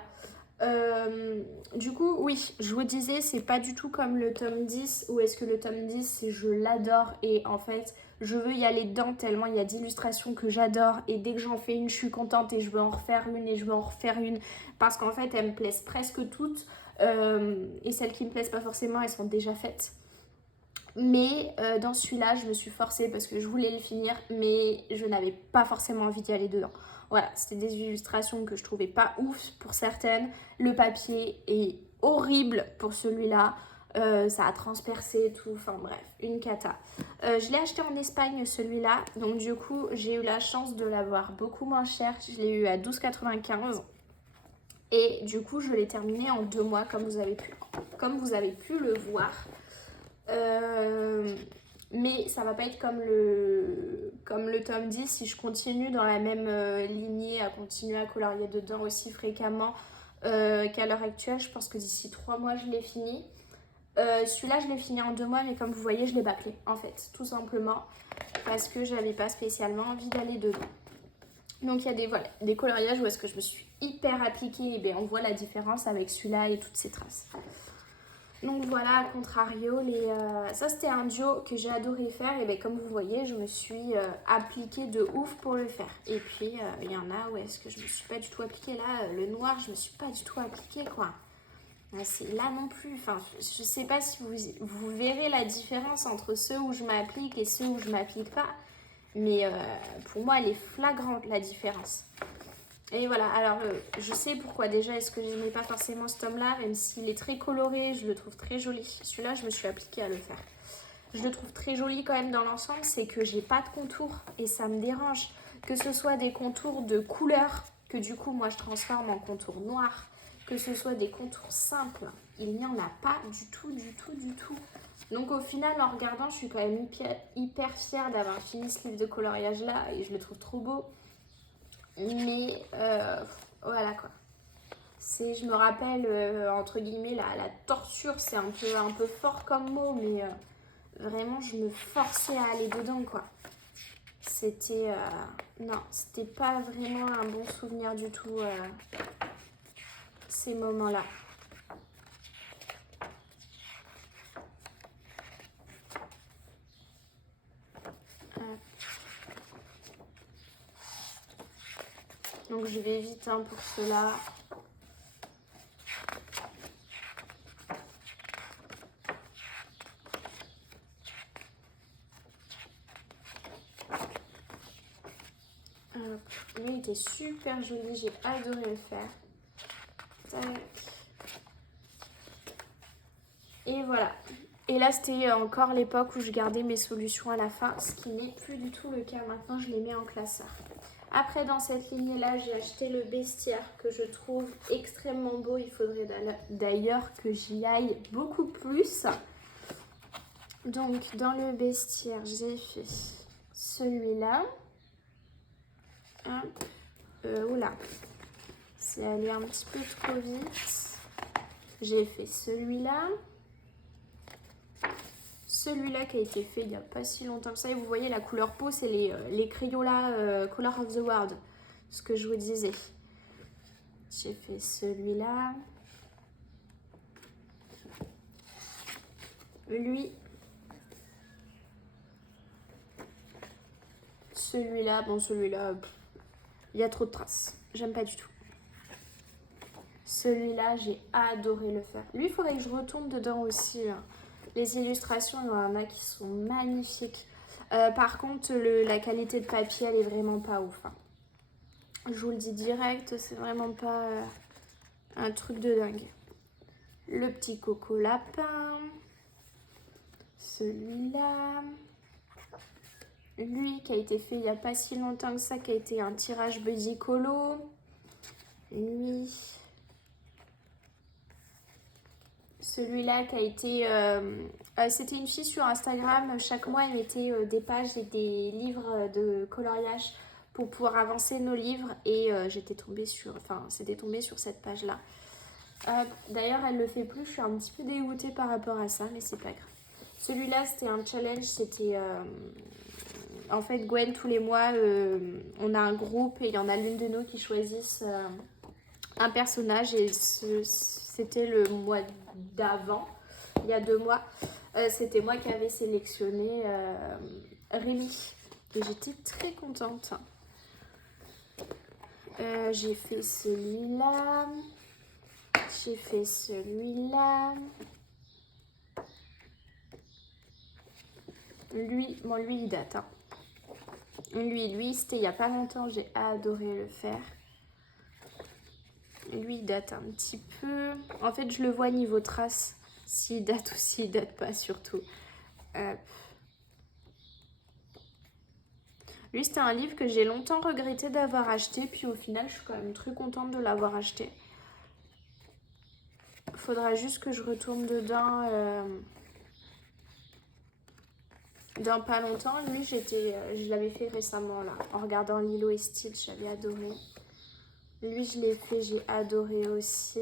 Du coup, oui, je vous disais, c'est pas du tout comme le tome 10, où est-ce que le tome 10, je l'adore et en fait, je veux y aller dedans tellement il y a d'illustrations que j'adore et dès que j'en fais une, je suis contente et je veux en refaire une et je veux en refaire une parce qu'en fait, elles me plaisent presque toutes et celles qui me plaisent pas forcément, elles sont déjà faites. Mais dans celui-là, je me suis forcée parce que je voulais le finir, mais je n'avais pas forcément envie d'y aller dedans. Voilà, c'était des illustrations que je trouvais pas ouf pour certaines. Le papier est horrible pour celui-là. Ça a transpercé et tout, enfin bref, une cata. Je l'ai acheté en Espagne celui-là, donc du coup j'ai eu la chance de l'avoir beaucoup moins cher. Je l'ai eu à 12,95 et du coup je l'ai terminé en 2 mois comme vous avez pu le voir. Mais ça va pas être comme le tome 10 si je continue dans la même lignée à continuer à colorier dedans aussi fréquemment qu'à l'heure actuelle. Je pense que d'ici 3 mois je l'ai fini. Celui-là je l'ai fini en 2 mois, mais comme vous voyez je l'ai bâclé en fait, tout simplement parce que j'avais pas spécialement envie d'aller dedans. Donc il y a des coloriages où est-ce que je me suis hyper appliquée, et bien on voit la différence avec celui-là et toutes ces traces. Donc voilà, à contrario, ça c'était un duo que j'ai adoré faire. Et bien comme vous voyez, je me suis appliquée de ouf pour le faire. Et puis il y en a où est-ce que je me suis pas du tout appliquée. Là, le noir, je me suis pas du tout appliquée quoi. C'est là non plus. Enfin, je sais pas si vous verrez la différence entre ceux où je m'applique et ceux où je m'applique pas. Mais pour moi, elle est flagrante la différence. Et voilà, alors je sais pourquoi déjà est-ce que je n'aimais pas forcément ce tome-là, même s'il est très coloré, je le trouve très joli. Celui-là, je me suis appliquée à le faire. Je le trouve très joli quand même dans l'ensemble, c'est que j'ai pas de contours et ça me dérange. Que ce soit des contours de couleur, que du coup moi je transforme en contours noirs, que ce soit des contours simples, il n'y en a pas du tout, du tout, du tout. Donc au final, en regardant, je suis quand même hyper fière d'avoir fini ce livre de coloriage-là et je le trouve trop beau. Mais voilà quoi. Je me rappelle, entre guillemets, la torture, c'est un peu fort comme mot, mais vraiment, je me forçais à aller dedans quoi. Non, c'était pas vraiment un bon souvenir du tout, ces moments-là. Donc je vais vite hein, pour cela. Lui il était super joli, j'ai adoré le faire. Tac. Et voilà. Et là c'était encore l'époque où je gardais mes solutions à la fin, ce qui n'est plus du tout le cas maintenant, je les mets en classeur. Après dans cette lignée là j'ai acheté le bestiaire que je trouve extrêmement beau, il faudrait d'ailleurs que j'y aille beaucoup plus. Donc dans le bestiaire j'ai fait celui-là. Oula, c'est allé un petit peu trop vite. J'ai fait celui-là. Celui-là qui a été fait il n'y a pas si longtemps que ça. Et vous voyez la couleur peau, c'est les Crayola Color of the World. Ce que je vous disais. J'ai fait celui-là. Lui. Celui-là. Bon, celui-là, il y a trop de traces. J'aime pas du tout. Celui-là, j'ai adoré le faire. Lui, il faudrait que je retourne dedans aussi. Les illustrations, il y en a qui sont magnifiques. Par contre, la qualité de papier, elle est vraiment pas ouf. Hein. Je vous le dis direct, c'est vraiment pas un truc de dingue. Le petit coco lapin. celui-là. Lui qui a été fait il n'y a pas si longtemps que ça, qui a été un tirage Buddy Colo. Lui. Celui-là qui a été... c'était une fille sur Instagram. Chaque mois, elle mettait des pages et des livres de coloriage pour pouvoir avancer nos livres. Et j'étais tombée sur... Enfin, c'était tombé sur cette page-là. D'ailleurs, elle le fait plus. Je suis un petit peu dégoûtée par rapport à ça, mais c'est pas grave. Celui-là, c'était un challenge. C'était... en fait, Gwen, tous les mois, on a un groupe et il y en a l'une de nous qui choisissent un personnage. Et c'était le mois d'avant, il y a 2 mois. C'était moi qui avais sélectionné Rémi. Et j'étais très contente. J'ai fait celui-là. J'ai fait celui-là. Lui, bon, lui, il date. Hein. Lui, c'était il n'y a pas longtemps. J'ai adoré le faire. Lui, il date un petit peu. En fait, je le vois niveau trace. S'il date ou s'il date pas, surtout. Lui, c'était un livre que j'ai longtemps regretté d'avoir acheté. Puis au final, je suis quand même très contente de l'avoir acheté. Faudra juste que je retourne dedans dans pas longtemps. Lui, je l'avais fait récemment, là. En regardant Lilo et Stitch, j'avais adoré. Lui, je l'ai fait, j'ai adoré aussi.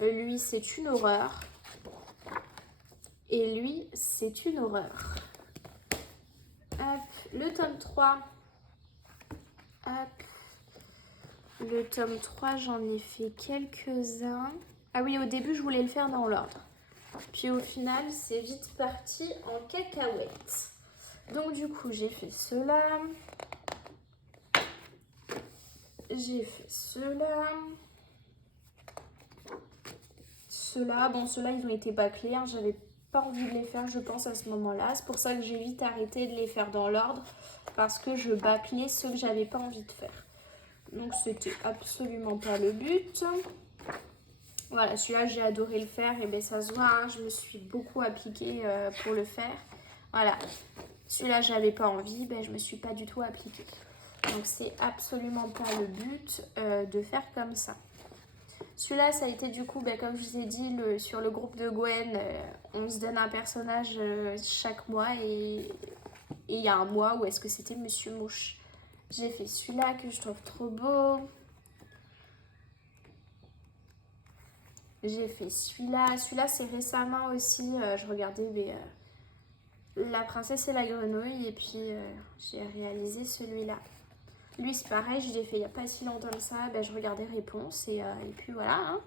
Lui, c'est une horreur. Et lui, c'est une horreur. Hop, le tome 3. Hop. Le tome 3, j'en ai fait quelques-uns. Ah oui, au début, je voulais le faire dans l'ordre. Puis au final, c'est vite parti en cacahuète. Donc du coup, j'ai fait ceux-là. J'ai fait ceux-là. Ceux-là, bon, ceux-là, ils ont été bâclés. Hein. J'avais pas envie de les faire, je pense, à ce moment-là. C'est pour ça que j'ai vite arrêté de les faire dans l'ordre. Parce que je bâclais ceux que j'avais pas envie de faire. Donc, c'était absolument pas le but. Voilà, celui-là, j'ai adoré le faire. Et bien, ça se voit, hein, je me suis beaucoup appliquée pour le faire. Voilà. Celui-là, j'avais pas envie. Ben, je me suis pas du tout appliquée. Donc, c'est absolument pas le but de faire comme ça. Celui-là, ça a été du coup, ben, comme je vous ai dit, sur le groupe de Gwen, on se donne un personnage chaque mois. Et il y a un mois où est-ce que c'était Monsieur Mouche. J'ai fait celui-là que je trouve trop beau. J'ai fait celui-là. Celui-là, c'est récemment aussi. Je regardais La Princesse et la Grenouille. Et puis, j'ai réalisé celui-là. Lui, c'est pareil. Je l'ai fait il n'y a pas si longtemps que ça. Ben, je regardais Réponse. Et puis voilà. Hein,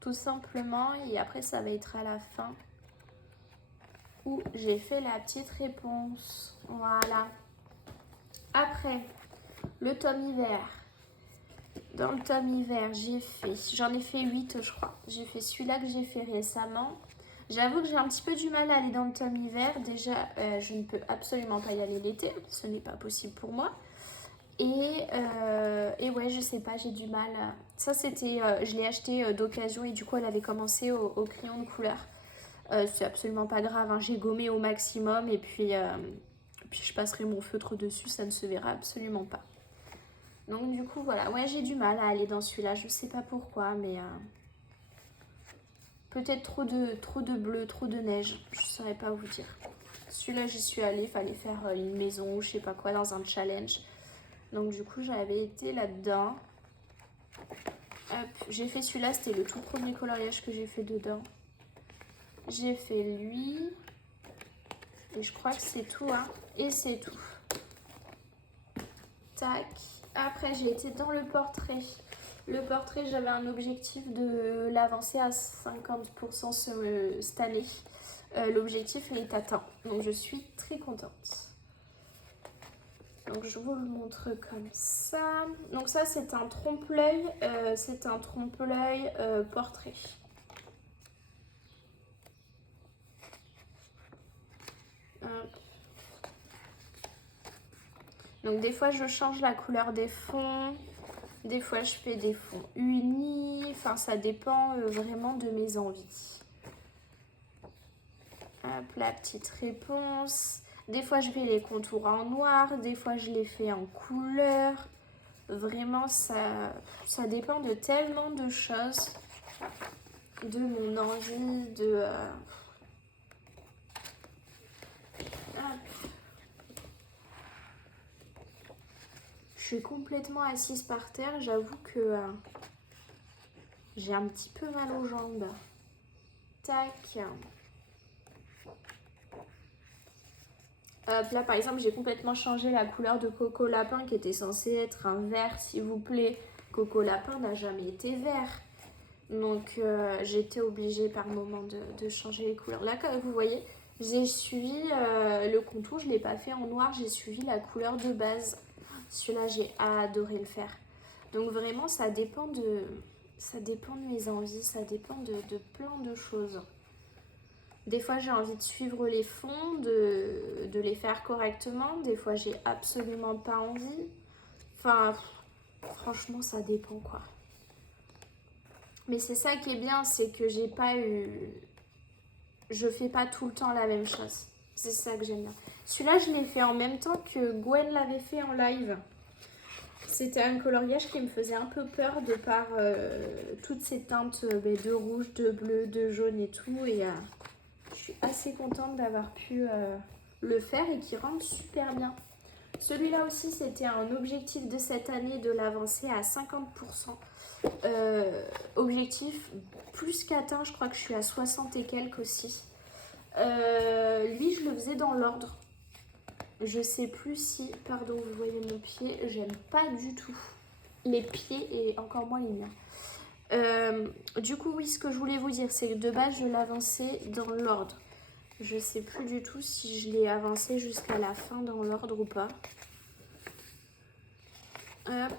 tout simplement. Et après, ça va être à la fin où j'ai fait la petite réponse. Voilà. Après, le tome hiver. Dans le tome hiver, j'en ai fait 8 je crois. J'ai fait celui-là que j'ai fait récemment. J'avoue que j'ai un petit peu du mal à aller dans le tome hiver. Déjà, je ne peux absolument pas y aller l'été. Ce n'est pas possible pour moi. Et ouais, je sais pas, j'ai du mal. Ça, c'était, je l'ai acheté d'occasion et du coup, elle avait commencé au crayon de couleur. C'est absolument pas grave, hein, j'ai gommé au maximum et puis je passerai mon feutre dessus, ça ne se verra absolument pas. Donc du coup voilà, ouais, j'ai du mal à aller dans celui-là, je sais pas pourquoi, mais peut-être trop de bleu, trop de neige, je saurais pas vous dire. Celui-là, j'y suis allée, fallait faire une maison ou je sais pas quoi dans un challenge. Donc du coup, j'avais été là-dedans. Hop, j'ai fait celui-là, c'était le tout premier coloriage que j'ai fait dedans. J'ai fait lui. Et je crois que c'est tout, hein. Et c'est tout. Tac. Après, j'ai été dans le portrait. Le portrait, j'avais un objectif de l'avancer à 50% cette année. L'objectif est atteint. Donc, je suis très contente. Donc, je vous le montre comme ça. Donc, ça, c'est un trompe-l'œil. C'est un trompe-l'œil portrait. Hop. Donc des fois je change la couleur des fonds, des fois je fais des fonds unis, enfin ça dépend vraiment de mes envies. Hop, la petite réponse. Des fois, je vais les contours en noir. Des fois, je les fais en couleur. Vraiment, ça dépend de tellement de choses. De mon envie, de... Je suis complètement assise par terre. J'avoue que j'ai un petit peu mal aux jambes. Tac. Hop, là, par exemple, j'ai complètement changé la couleur de Coco Lapin qui était censé être un vert, s'il vous plaît. Coco Lapin n'a jamais été vert. Donc, j'étais obligée par moment de changer les couleurs. Là, comme vous voyez, j'ai suivi le contour. Je ne l'ai pas fait en noir. J'ai suivi la couleur de base. Celui-là, j'ai adoré le faire. Donc, vraiment, ça dépend de mes envies. Ça dépend de plein de choses. Des fois, j'ai envie de suivre les fonds, de les faire correctement. Des fois, j'ai absolument pas envie. Enfin, franchement, ça dépend, quoi. Mais c'est ça qui est bien, c'est que j'ai pas eu... Je fais pas tout le temps la même chose. C'est ça que j'aime bien. Celui-là, je l'ai fait en même temps que Gwen l'avait fait en live. C'était un coloriage qui me faisait un peu peur de par toutes ces teintes de rouge, de bleu, de jaune et tout. Et je suis assez contente d'avoir pu le faire et qui rentre super bien. Celui-là aussi, c'était un objectif de cette année de l'avancer à 50%. Objectif plus qu'atteint, je crois que je suis à 60 et quelques aussi. Lui, je le faisais dans l'ordre. Je sais plus si, pardon, vous voyez mon pied, j'aime pas du tout les pieds et encore moins les miens. Du coup, oui, ce que je voulais vous dire, c'est que de base, je l'avançais dans l'ordre. Je sais plus du tout si je l'ai avancé jusqu'à la fin dans l'ordre ou pas. Hop.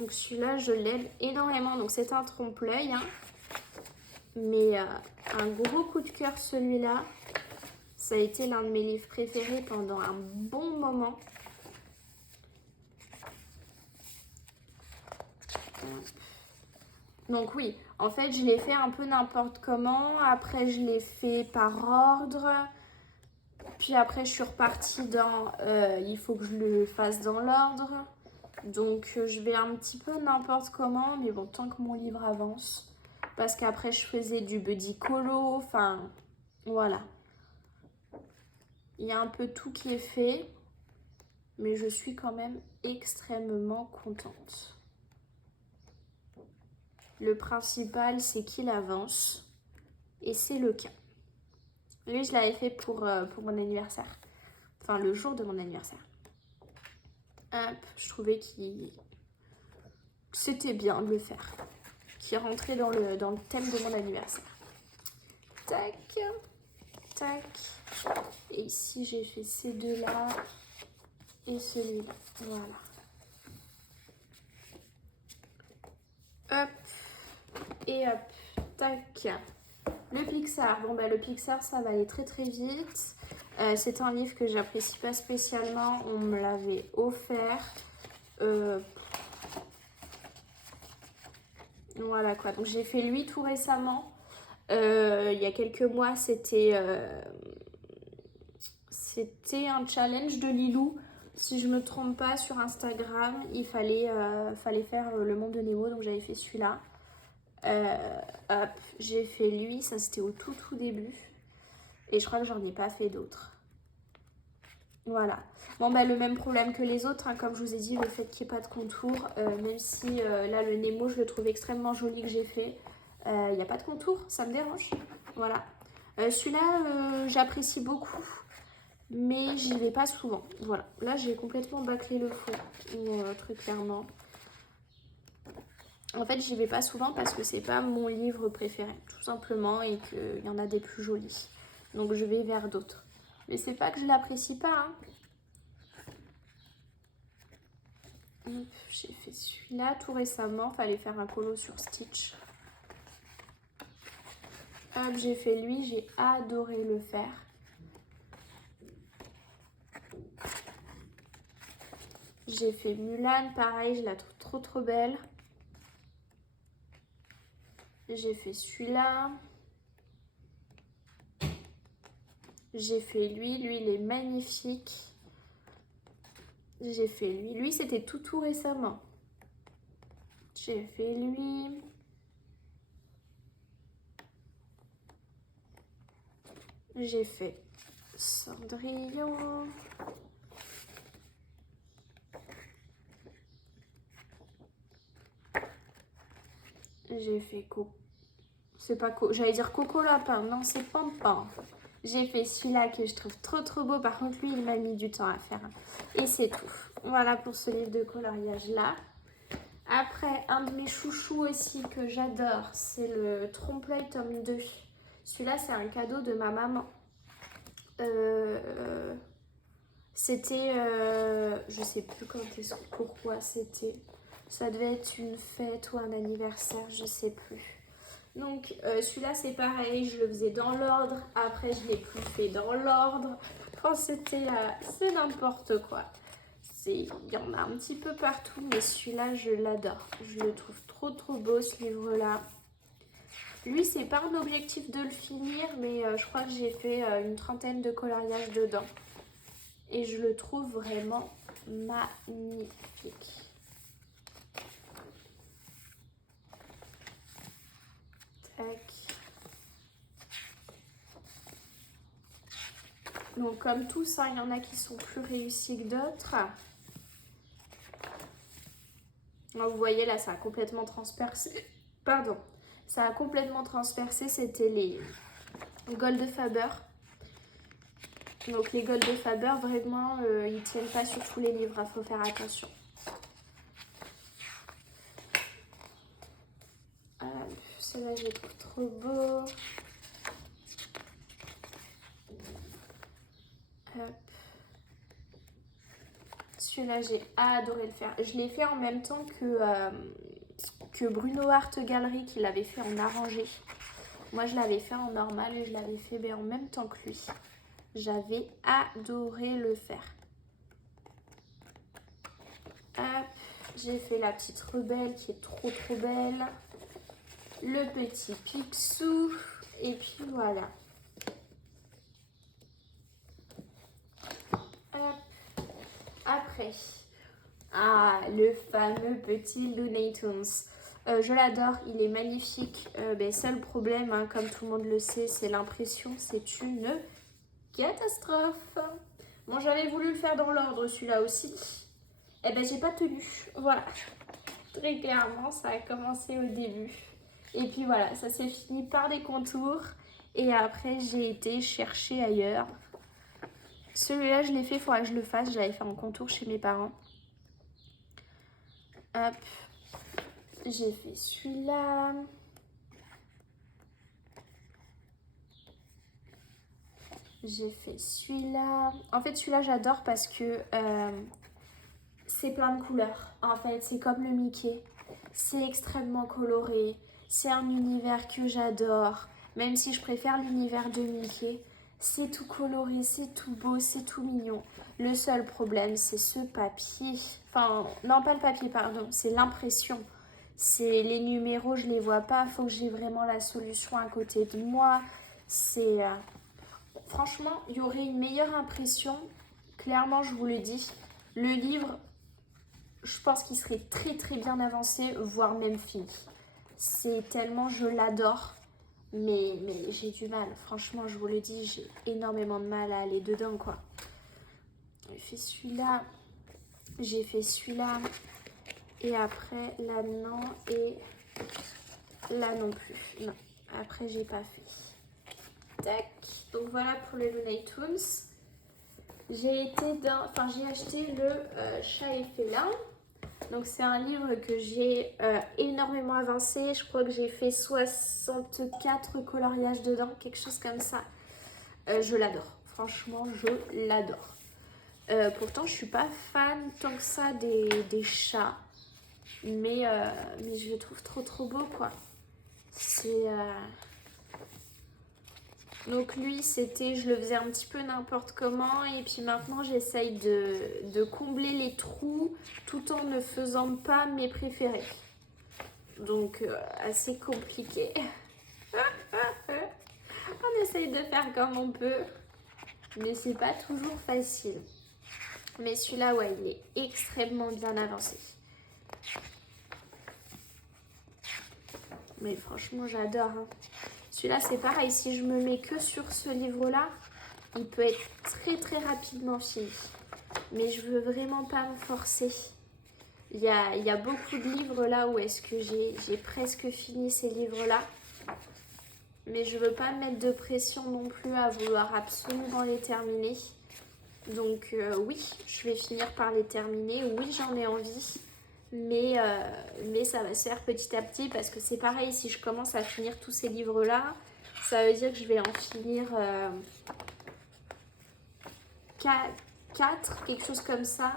Donc celui-là, je l'aime énormément. Donc c'est un trompe-l'œil. Hein. Mais un gros coup de cœur celui-là. Ça a été l'un de mes livres préférés pendant un bon moment. Donc oui, en fait, je l'ai fait un peu n'importe comment. Après, je l'ai fait par ordre. Puis après, je suis repartie dans il faut que je le fasse dans l'ordre. Donc, je vais un petit peu n'importe comment. Mais bon, tant que mon livre avance. Parce qu'après, je faisais du buddy colo. Enfin, voilà. Il y a un peu tout qui est fait. Mais je suis quand même extrêmement contente. Le principal, c'est qu'il avance. Et c'est le cas. Lui, je l'avais fait pour mon anniversaire. Enfin, le jour de mon anniversaire. Hop, je trouvais que c'était bien de le faire. Qui rentrait dans le thème de mon anniversaire. Tac, tac. Et ici, j'ai fait ces deux-là et celui-là. Voilà. Hop. Et hop. Tac. Le Pixar. Bon, bah, le Pixar, ça va aller très très vite. C'est un livre que j'apprécie pas spécialement. On me l'avait offert. Voilà quoi. Donc, j'ai fait lui tout récemment. Il y a quelques mois, c'était un challenge de Lilou. Si je me trompe pas, sur Instagram, il fallait faire le monde de Nemo, donc j'avais fait celui-là. Hop, j'ai fait lui, ça c'était au tout début. Et je crois que j'en ai pas fait d'autres. Voilà. Bon, bah le même problème que les autres, hein, comme je vous ai dit, le fait qu'il n'y ait pas de contour, même si là le Nemo, je le trouve extrêmement joli que j'ai fait. Il n'y a pas de contour, ça me dérange. Voilà. Celui-là, j'apprécie beaucoup. Mais j'y vais pas souvent. Voilà. Là, j'ai complètement bâclé le fond. Très clairement. En fait, j'y vais pas souvent parce que c'est pas mon livre préféré. Tout simplement. Et qu'il y en a des plus jolis. Donc, je vais vers d'autres. Mais c'est pas que je l'apprécie pas. Hein. J'ai fait celui-là tout récemment. Fallait faire un colo sur Stitch. Hop, j'ai fait lui. J'ai adoré le faire. J'ai fait Mulan, pareil, je la trouve trop belle. J'ai fait celui-là. J'ai fait lui. Lui, il est magnifique. J'ai fait lui. Lui, c'était tout récemment. J'ai fait lui. J'ai fait Cendrillon. J'ai fait Coco. C'est pas Coco. J'allais dire Coco Lapin. Non, c'est Pampin. J'ai fait celui-là que je trouve trop beau. Par contre, lui, il m'a mis du temps à faire. Et c'est tout. Voilà pour ce livre de coloriage là. Après, un de mes chouchous aussi que j'adore, c'est le Trompe-l'œil tome 2. Celui-là, c'est un cadeau de ma maman. C'était, je sais plus pourquoi c'était. Ça devait être une fête ou un anniversaire, je sais plus. Donc celui-là c'est pareil, je le faisais dans l'ordre. Après je l'ai plus fait dans l'ordre. Enfin c'est n'importe quoi. Il y en a un petit peu partout, mais celui-là je l'adore. Je le trouve trop beau ce livre-là. Lui, c'est pas un objectif de le finir, mais je crois que j'ai fait une trentaine de coloriages dedans. Et je le trouve vraiment magnifique. Tac. Donc comme tous, il y en a qui sont plus réussis que d'autres. Vous voyez là, ça a complètement transpercé. Pardon. Ça a complètement transpercé, c'était les Gold Faber. Donc les Gold Faber, vraiment, ils tiennent pas sur tous les livres, il faut faire attention. Celui-là, je le trouve trop beau. Hop. Celui-là, j'ai adoré le faire. Je l'ai fait en même temps que Bruno Art Gallery qui l'avait fait en arrangé. Moi, je l'avais fait en normal et je l'avais fait en même temps que lui. J'avais adoré le faire. Hop, j'ai fait la petite rebelle qui est trop belle. Le petit Picsou. Et puis voilà. Hop. Après, le fameux petit Looney Tunes. Je l'adore, il est magnifique. Seul problème, comme tout le monde le sait, c'est l'impression. C'est une catastrophe. Bon, j'avais voulu le faire dans l'ordre, celui-là aussi. J'ai pas tenu. Voilà. Très clairement, ça a commencé au début. Et puis voilà, ça s'est fini par des contours. Et après, j'ai été chercher ailleurs. Celui-là, je l'ai fait, il faudra que je le fasse. J'avais fait en contour chez mes parents. Hop. J'ai fait celui-là. J'ai fait celui-là. En fait, celui-là, j'adore parce que c'est plein de couleurs. En fait, c'est comme le Mickey. C'est extrêmement coloré. C'est un univers que j'adore. Même si je préfère l'univers de Mickey. C'est tout coloré, c'est tout beau, c'est tout mignon. Le seul problème, c'est ce papier. Enfin, non, pas le papier, pardon. C'est l'impression. C'est les numéros, je les vois pas. Il faut que j'ai vraiment la solution à côté de moi. C'est... franchement, il y aurait une meilleure impression. Clairement, je vous le dis. Le livre, je pense qu'il serait très bien avancé, voire même fini. C'est tellement, je l'adore. Mais j'ai du mal. Franchement, je vous le dis, j'ai énormément de mal à aller dedans, quoi. J'ai fait celui-là. J'ai fait celui-là. Et après, là, non. Et là, non plus. Non. Après, j'ai pas fait. Tac. Donc, voilà pour le Looney Tunes. J'ai acheté le Chat et Félin. Donc c'est un livre que j'ai énormément avancé. Je crois que j'ai fait 64 coloriages dedans, quelque chose comme ça. Je l'adore. Franchement, je l'adore. Pourtant, je suis pas fan tant que ça des chats. Mais je le trouve trop beau, quoi. C'est... Donc lui, je le faisais un petit peu n'importe comment. Et puis maintenant, j'essaye de combler les trous tout en ne faisant pas mes préférés. Donc assez compliqué. On essaye de faire comme on peut, mais c'est pas toujours facile. Mais celui-là, ouais, il est extrêmement bien avancé. Mais franchement, j'adore. Hein. Celui-là, c'est pareil. Si je me mets que sur ce livre-là, il peut être très très rapidement fini. Mais je veux vraiment pas me forcer. Il y a beaucoup de livres là où est-ce que j'ai presque fini ces livres-là. Mais je veux pas mettre de pression non plus à vouloir absolument les terminer. Donc oui, je vais finir par les terminer. Oui, j'en ai envie. Mais ça va se faire petit à petit parce que c'est pareil, si je commence à finir tous ces livres-là, ça veut dire que je vais en finir 4, quelque chose comme ça.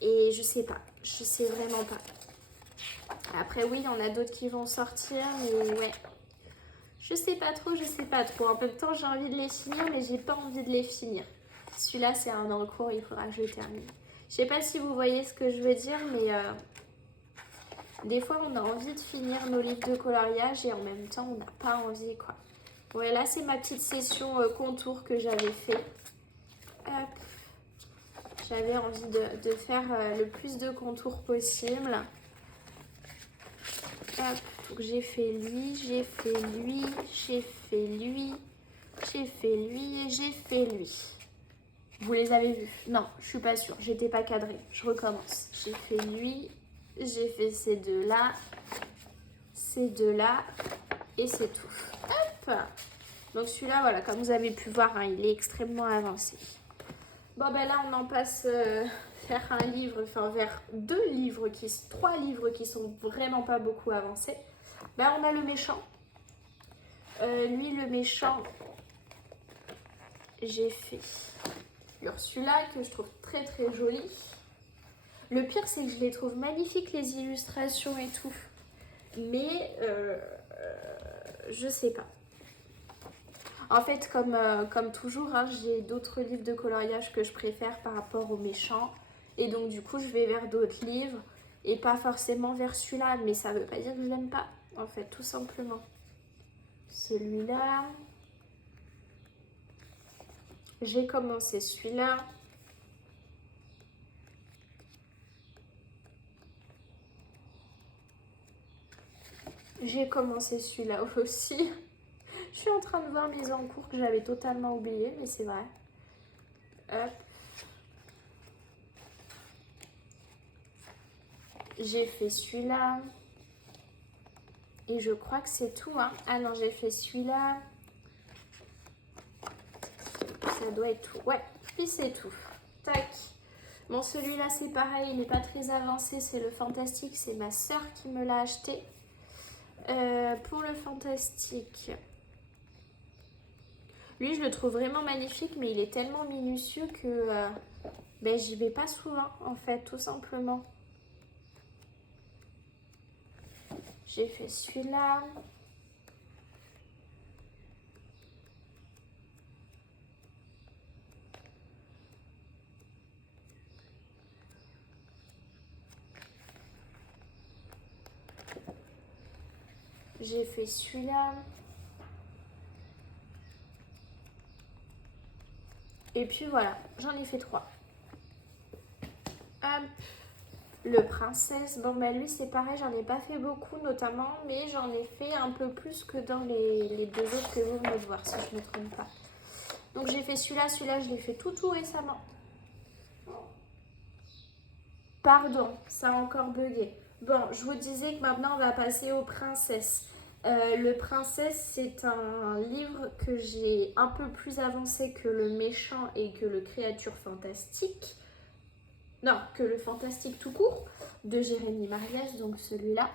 Et je sais pas, je sais vraiment pas. Après oui, il y en a d'autres qui vont sortir, mais ouais. Je sais pas trop, je sais pas trop. En même temps, j'ai envie de les finir, mais j'ai pas envie de les finir. Celui-là, c'est un en cours, il faudra que je le termine. Je sais pas si vous voyez ce que je veux dire, mais des fois, on a envie de finir nos livres de coloriage et en même temps, on n'a pas envie, quoi. Ouais, là, c'est ma petite session contour que j'avais fait. Hop. J'avais envie de faire le plus de contours possible. Hop. Donc, j'ai fait lui, j'ai fait lui, j'ai fait lui, j'ai fait lui et j'ai fait lui. Vous les avez vus? Non, je suis pas sûre. J'étais pas cadrée. Je recommence. J'ai fait lui, j'ai fait ces deux-là, et c'est tout. Hop! Donc celui-là, voilà, comme vous avez pu voir, hein, il est extrêmement avancé. Bon, ben là, on en passe vers un livre, enfin vers 3 livres qui sont vraiment pas beaucoup avancés. Ben, on a le méchant. Lui, le méchant, j'ai fait Ursula, que je trouve très très jolie. Le pire, c'est que je les trouve magnifiques, les illustrations et tout. Mais je sais pas. En fait, comme toujours, hein, j'ai d'autres livres de coloriage que je préfère par rapport aux méchants. Et donc, du coup, je vais vers d'autres livres et pas forcément vers celui-là. Mais ça veut pas dire que je l'aime pas, en fait, tout simplement. Celui-là. J'ai commencé celui-là. J'ai commencé celui-là aussi. Je suis en train de voir mes encours que j'avais totalement oubliés, mais c'est vrai. Hop. J'ai fait celui-là. Et je crois que c'est tout. Hein. Ah non, j'ai fait celui-là. Ça doit être tout. Ouais, puis c'est tout. Tac. Bon, celui-là, c'est pareil. Il n'est pas très avancé. C'est le Fantastique. C'est ma soeur qui me l'a acheté. Pour le Fantastique... Lui, je le trouve vraiment magnifique, mais il est tellement minutieux que ben, j'y vais pas souvent, en fait, tout simplement. J'ai fait celui-là. J'ai fait celui-là. Et puis voilà, j'en ai fait 3. Hop. Le Princesse, bon bah lui c'est pareil, j'en ai pas fait beaucoup notamment, mais j'en ai fait un peu plus que dans les 2 autres que vous venez de voir, si je ne me trompe pas. Donc j'ai fait celui-là je l'ai fait tout récemment. Pardon, ça a encore bugué. Bon, je vous disais que maintenant on va passer aux Princesses. Le Princesse, c'est un livre que j'ai un peu plus avancé que le Méchant et que le Créature Fantastique. Non, que le Fantastique tout court, de Jérémy Mariès, donc celui-là.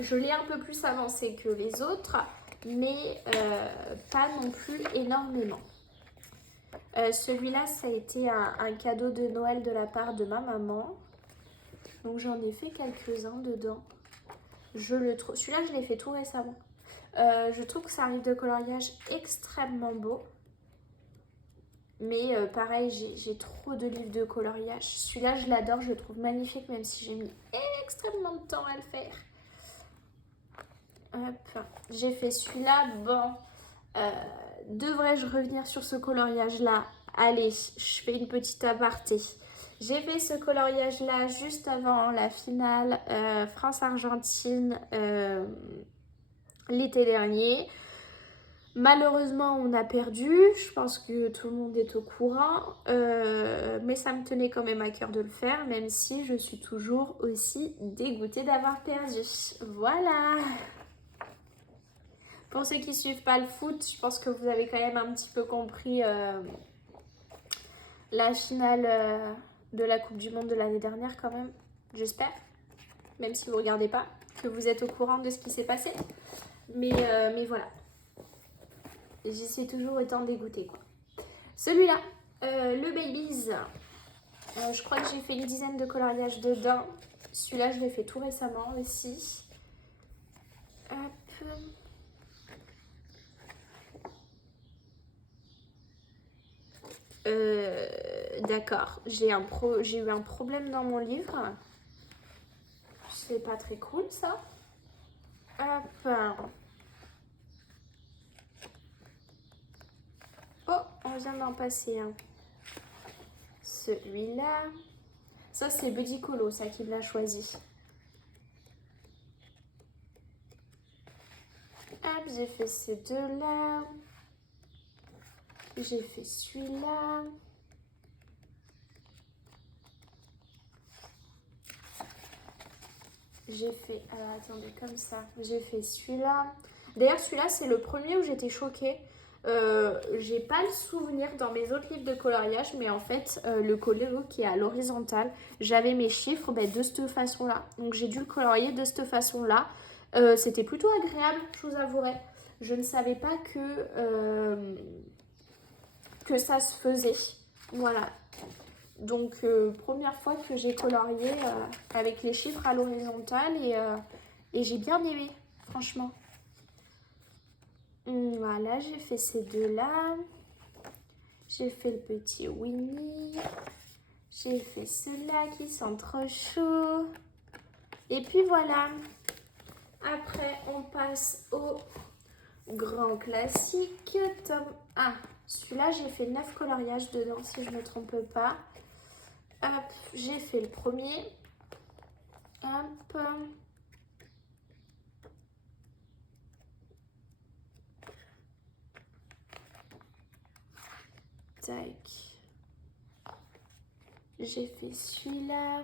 Je l'ai un peu plus avancé que les autres, mais pas non plus énormément. Celui-là, ça a été un cadeau de Noël de la part de ma maman. Donc j'en ai fait quelques-uns dedans. Celui-là, je l'ai fait tout récemment. Je trouve que c'est un livre de coloriage extrêmement beau. Mais pareil, j'ai trop de livres de coloriage. Celui-là, je l'adore, je le trouve magnifique, même si j'ai mis extrêmement de temps à le faire. Hop, j'ai fait celui-là. Bon, devrais-je revenir sur ce coloriage-là? Allez, je fais une petite aparté. J'ai fait ce coloriage-là juste avant la finale France-Argentine l'été dernier. Malheureusement, on a perdu. Je pense que tout le monde est au courant. Mais ça me tenait quand même à cœur de le faire, même si je suis toujours aussi dégoûtée d'avoir perdu. Voilà. Pour ceux qui ne suivent pas le foot, je pense que vous avez quand même un petit peu compris la finale de la Coupe du Monde de l'année dernière quand même. J'espère. Même si vous ne regardez pas, que vous êtes au courant de ce qui s'est passé. Mais voilà. J'y suis toujours autant dégoûtée, quoi. Celui-là, le Babies. Je crois que j'ai fait une dizaine de coloriages dedans. Celui-là, je l'ai fait tout récemment aussi. Hop. D'accord. J'ai eu un problème dans mon livre. C'est pas très cool, ça. Hop. Oh, on vient d'en passer un. Celui-là. Ça, c'est Buddy Colo, ça, qui l'a choisi. Hop, j'ai fait ces deux-là. J'ai fait celui-là. J'ai fait... attendez, comme ça. J'ai fait celui-là. D'ailleurs, celui-là, c'est le premier où j'étais choquée. J'ai pas le souvenir dans mes autres livres de coloriage, mais en fait, le coloriage qui est à l'horizontale, j'avais mes chiffres de cette façon-là. Donc, j'ai dû le colorier de cette façon-là. C'était plutôt agréable, je vous avouerai. Je ne savais pas que ça se faisait. Voilà. Donc, première fois que j'ai colorié avec les chiffres à l'horizontale et j'ai bien aimé, franchement. Voilà, j'ai fait ces deux-là. J'ai fait le petit Winnie. J'ai fait ceux-là qui sont trop chauds. Et puis voilà. Après, on passe au grand classique, tome 1. Celui-là, j'ai fait 9 coloriages dedans, si je ne me trompe pas. Hop, j'ai fait le premier. Hop. Tac. J'ai fait celui-là.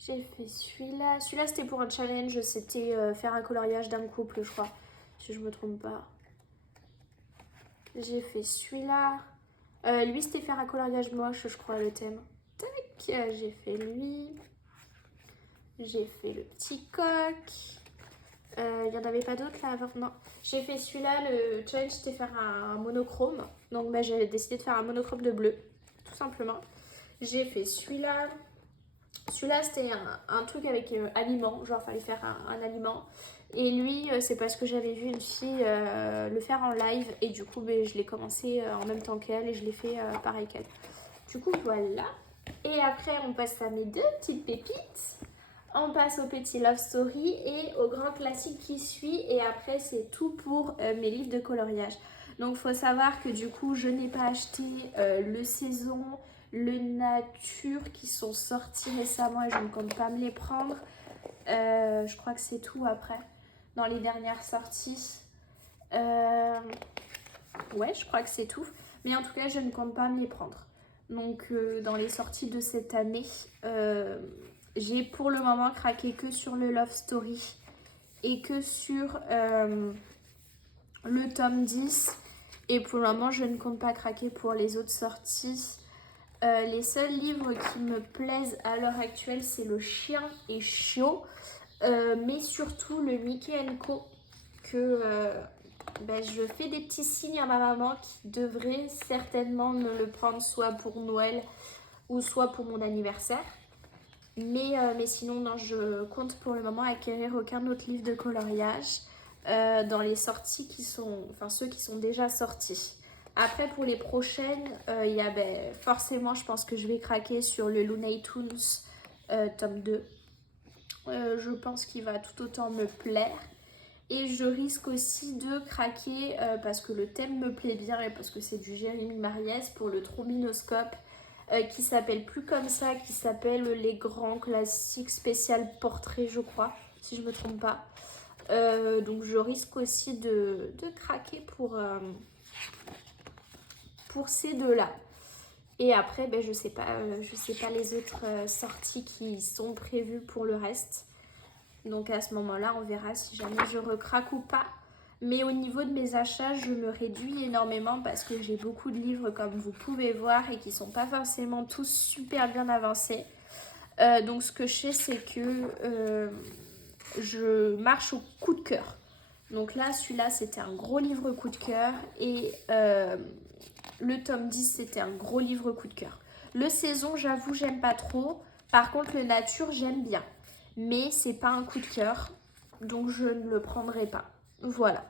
J'ai fait celui-là. Celui-là, c'était pour un challenge. C'était faire un coloriage d'un couple, je crois. Si je me trompe pas. J'ai fait celui-là. Lui, c'était faire un coloriage moche, je crois, le thème. Tac. J'ai fait lui. J'ai fait le petit coq. Il n'y en avait pas d'autres là avant? Non. J'ai fait celui-là. Le challenge, c'était faire un monochrome. Donc, j'ai décidé de faire un monochrome de bleu. Tout simplement. J'ai fait celui-là. Celui-là, c'était un truc avec aliment. Genre, il fallait faire un aliment. Et lui, c'est parce que j'avais vu une fille le faire en live. Et du coup, je l'ai commencé en même temps qu'elle. Et je l'ai fait pareil qu'elle. Du coup, voilà. Et après, on passe à mes deux petites pépites. On passe au petit Love Story et au grand classique qui suit. Et après, c'est tout pour mes livres de coloriage. Donc, il faut savoir que du coup, je n'ai pas acheté le saison, le nature qui sont sortis récemment et je ne compte pas me les prendre. Je crois que c'est tout après, dans les dernières sorties. Ouais, je crois que c'est tout. Mais en tout cas, je ne compte pas me les prendre. Donc, dans les sorties de cette année, j'ai pour le moment craqué que sur le Love Story et que sur le tome 10. Et pour le moment, je ne compte pas craquer pour les autres sorties. Les seuls livres qui me plaisent à l'heure actuelle, c'est Le Chien et Chiot. Mais surtout le Mickey & Co. Que je fais des petits signes à ma maman qui devrait certainement me le prendre soit pour Noël ou soit pour mon anniversaire. Mais sinon, non, je compte pour le moment acquérir aucun autre livre de coloriage dans les sorties qui sont, enfin ceux qui sont déjà sortis. Après, pour les prochaines, il y a forcément, je pense que je vais craquer sur le Looney Tunes tome 2. Je pense qu'il va tout autant me plaire. Et je risque aussi de craquer parce que le thème me plaît bien et parce que c'est du Jérémy Mariès pour le trombinoscope qui s'appelle plus comme ça, qui s'appelle Les Grands Classiques Spécial Portrait, je crois, si je me trompe pas. Donc je risque aussi de craquer pour ces deux-là. Et après, ben, je sais pas les autres sorties qui sont prévues pour le reste. Donc à ce moment-là, on verra si jamais je recraque ou pas. Mais au niveau de mes achats, je me réduis énormément parce que j'ai beaucoup de livres comme vous pouvez voir et qui sont pas forcément tous super bien avancés. Donc ce que je fais, c'est que je marche au coup de cœur. Donc là, celui-là, c'était un gros livre coup de cœur et le tome 10, c'était un gros livre coup de cœur. Le saison, j'avoue, j'aime pas trop. Par contre, le nature, j'aime bien. Mais c'est pas un coup de cœur, donc je ne le prendrai pas. Voilà.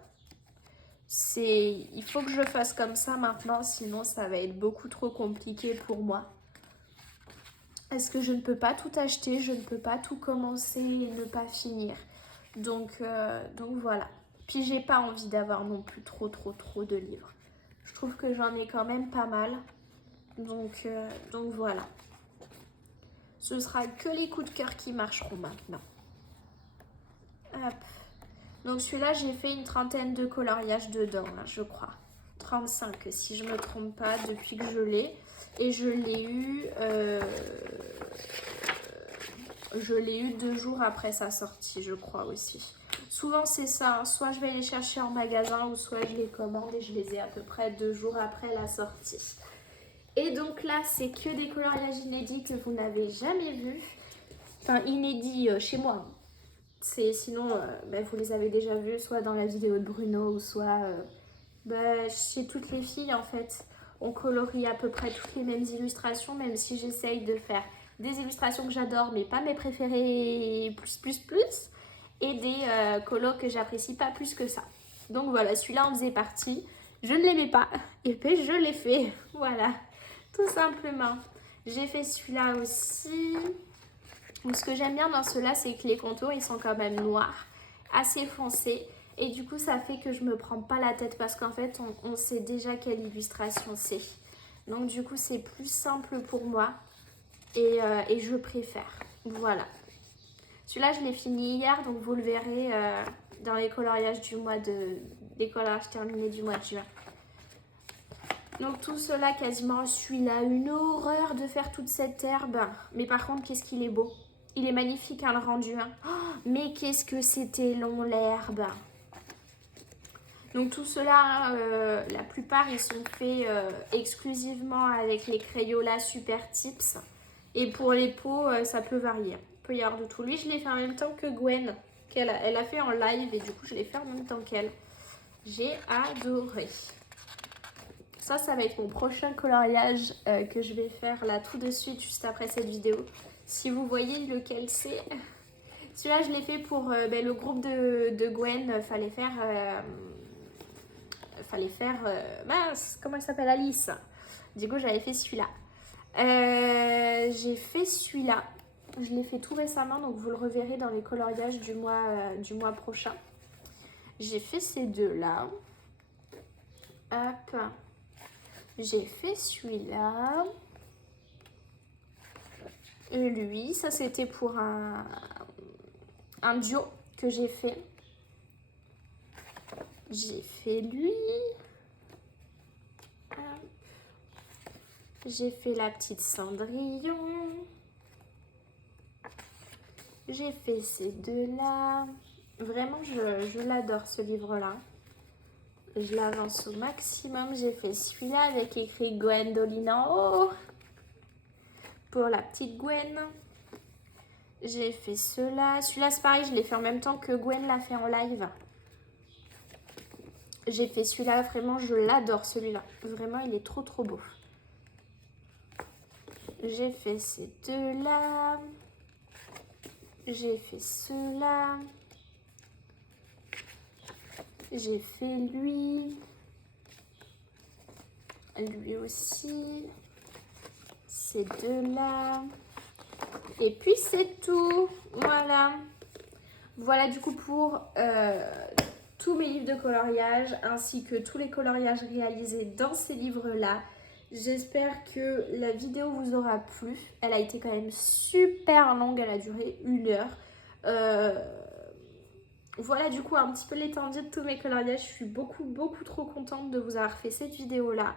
Il faut que je fasse comme ça maintenant, sinon ça va être beaucoup trop compliqué pour moi. Est-ce que je ne peux pas tout acheter, je ne peux pas tout commencer et ne pas finir. Donc voilà. Puis j'ai pas envie d'avoir non plus trop de livres. Je trouve que j'en ai quand même pas mal. Donc voilà. Ce sera que les coups de cœur qui marcheront maintenant. Hop. Donc celui-là, j'ai fait une trentaine de coloriages dedans, hein, je crois. 35 si je ne me trompe pas depuis que je l'ai. Et je l'ai eu 2 jours après sa sortie, je crois aussi. Souvent c'est ça, hein. Soit je vais les chercher en magasin ou soit je les commande et je les ai à peu près 2 jours après la sortie. Et donc là, c'est que des coloriages inédits que vous n'avez jamais vus. Enfin, inédits chez moi. Sinon, vous les avez déjà vus, soit dans la vidéo de Bruno, ou soit chez toutes les filles, en fait. On colorie à peu près toutes les mêmes illustrations, même si j'essaye de faire des illustrations que j'adore, mais pas mes préférées plus. Et des colos que j'apprécie pas plus que ça. Donc voilà, celui-là en faisait partie. Je ne l'aimais pas, et puis je l'ai fait. Voilà. Tout simplement. J'ai fait celui-là aussi. Donc, ce que j'aime bien dans ceux-là, c'est que les contours, ils sont quand même noirs, assez foncés. Et du coup, ça fait que je me prends pas la tête parce qu'en fait, on sait déjà quelle illustration c'est. Donc du coup, c'est plus simple pour moi et je préfère. Voilà. Celui-là, je l'ai fini hier, donc vous le verrez dans les coloriages des coloriages terminés du mois de juin. Donc tout cela quasiment, celui-là, une horreur de faire toute cette herbe. Mais par contre, qu'est-ce qu'il est beau. Il est magnifique, hein, le rendu. Hein. Oh, mais qu'est-ce que c'était long, l'herbe. Donc tout cela, la plupart, ils sont faits exclusivement avec les Crayola Super Tips. Et pour les pots, ça peut varier. Il peut y avoir de tout. Lui, je l'ai fait en même temps que Gwen. Elle a fait en live et du coup, je l'ai fait en même temps qu'elle. J'ai adoré. Ça va être mon prochain coloriage que je vais faire là tout de suite, juste après cette vidéo. Si vous voyez lequel c'est. Celui-là, je l'ai fait pour le groupe de Gwen. Fallait faire mince, comment elle s'appelle, Alice. Du coup, j'avais fait celui-là. J'ai fait celui-là. Je l'ai fait tout récemment, donc vous le reverrez dans les coloriages du mois prochain. J'ai fait ces deux-là. Hop. J'ai fait celui-là. Et lui, ça c'était pour un duo que j'ai fait. J'ai fait lui. J'ai fait la petite Cendrillon. J'ai fait ces deux-là. Vraiment, je l'adore ce livre-là. Je l'avance au maximum. J'ai fait celui-là avec écrit Gwendoline en haut. Pour la petite Gwen. J'ai fait ceux-là. Celui-là, c'est pareil, je l'ai fait en même temps que Gwen l'a fait en live. J'ai fait celui-là, vraiment, je l'adore celui-là. Vraiment, il est trop beau. J'ai fait ces deux-là. J'ai fait ceux-là. J'ai fait lui. Lui aussi. Ces deux-là. Et puis c'est tout. Voilà. Voilà du coup pour tous mes livres de coloriage ainsi que tous les coloriages réalisés dans ces livres-là. J'espère que la vidéo vous aura plu. Elle a été quand même super longue, elle a duré 1 heure. Voilà du coup un petit peu l'étendue de tous mes coloriages. Je suis beaucoup trop contente de vous avoir fait cette vidéo-là.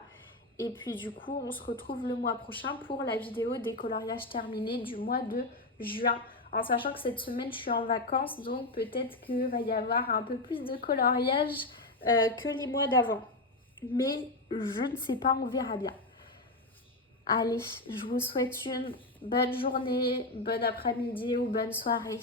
Et puis du coup, on se retrouve le mois prochain pour la vidéo des coloriages terminés du mois de juin. En sachant que cette semaine, je suis en vacances, donc peut-être qu'il va y avoir un peu plus de coloriage que les mois d'avant. Mais je ne sais pas, on verra bien. Allez, je vous souhaite une bonne journée, bon après-midi ou bonne soirée.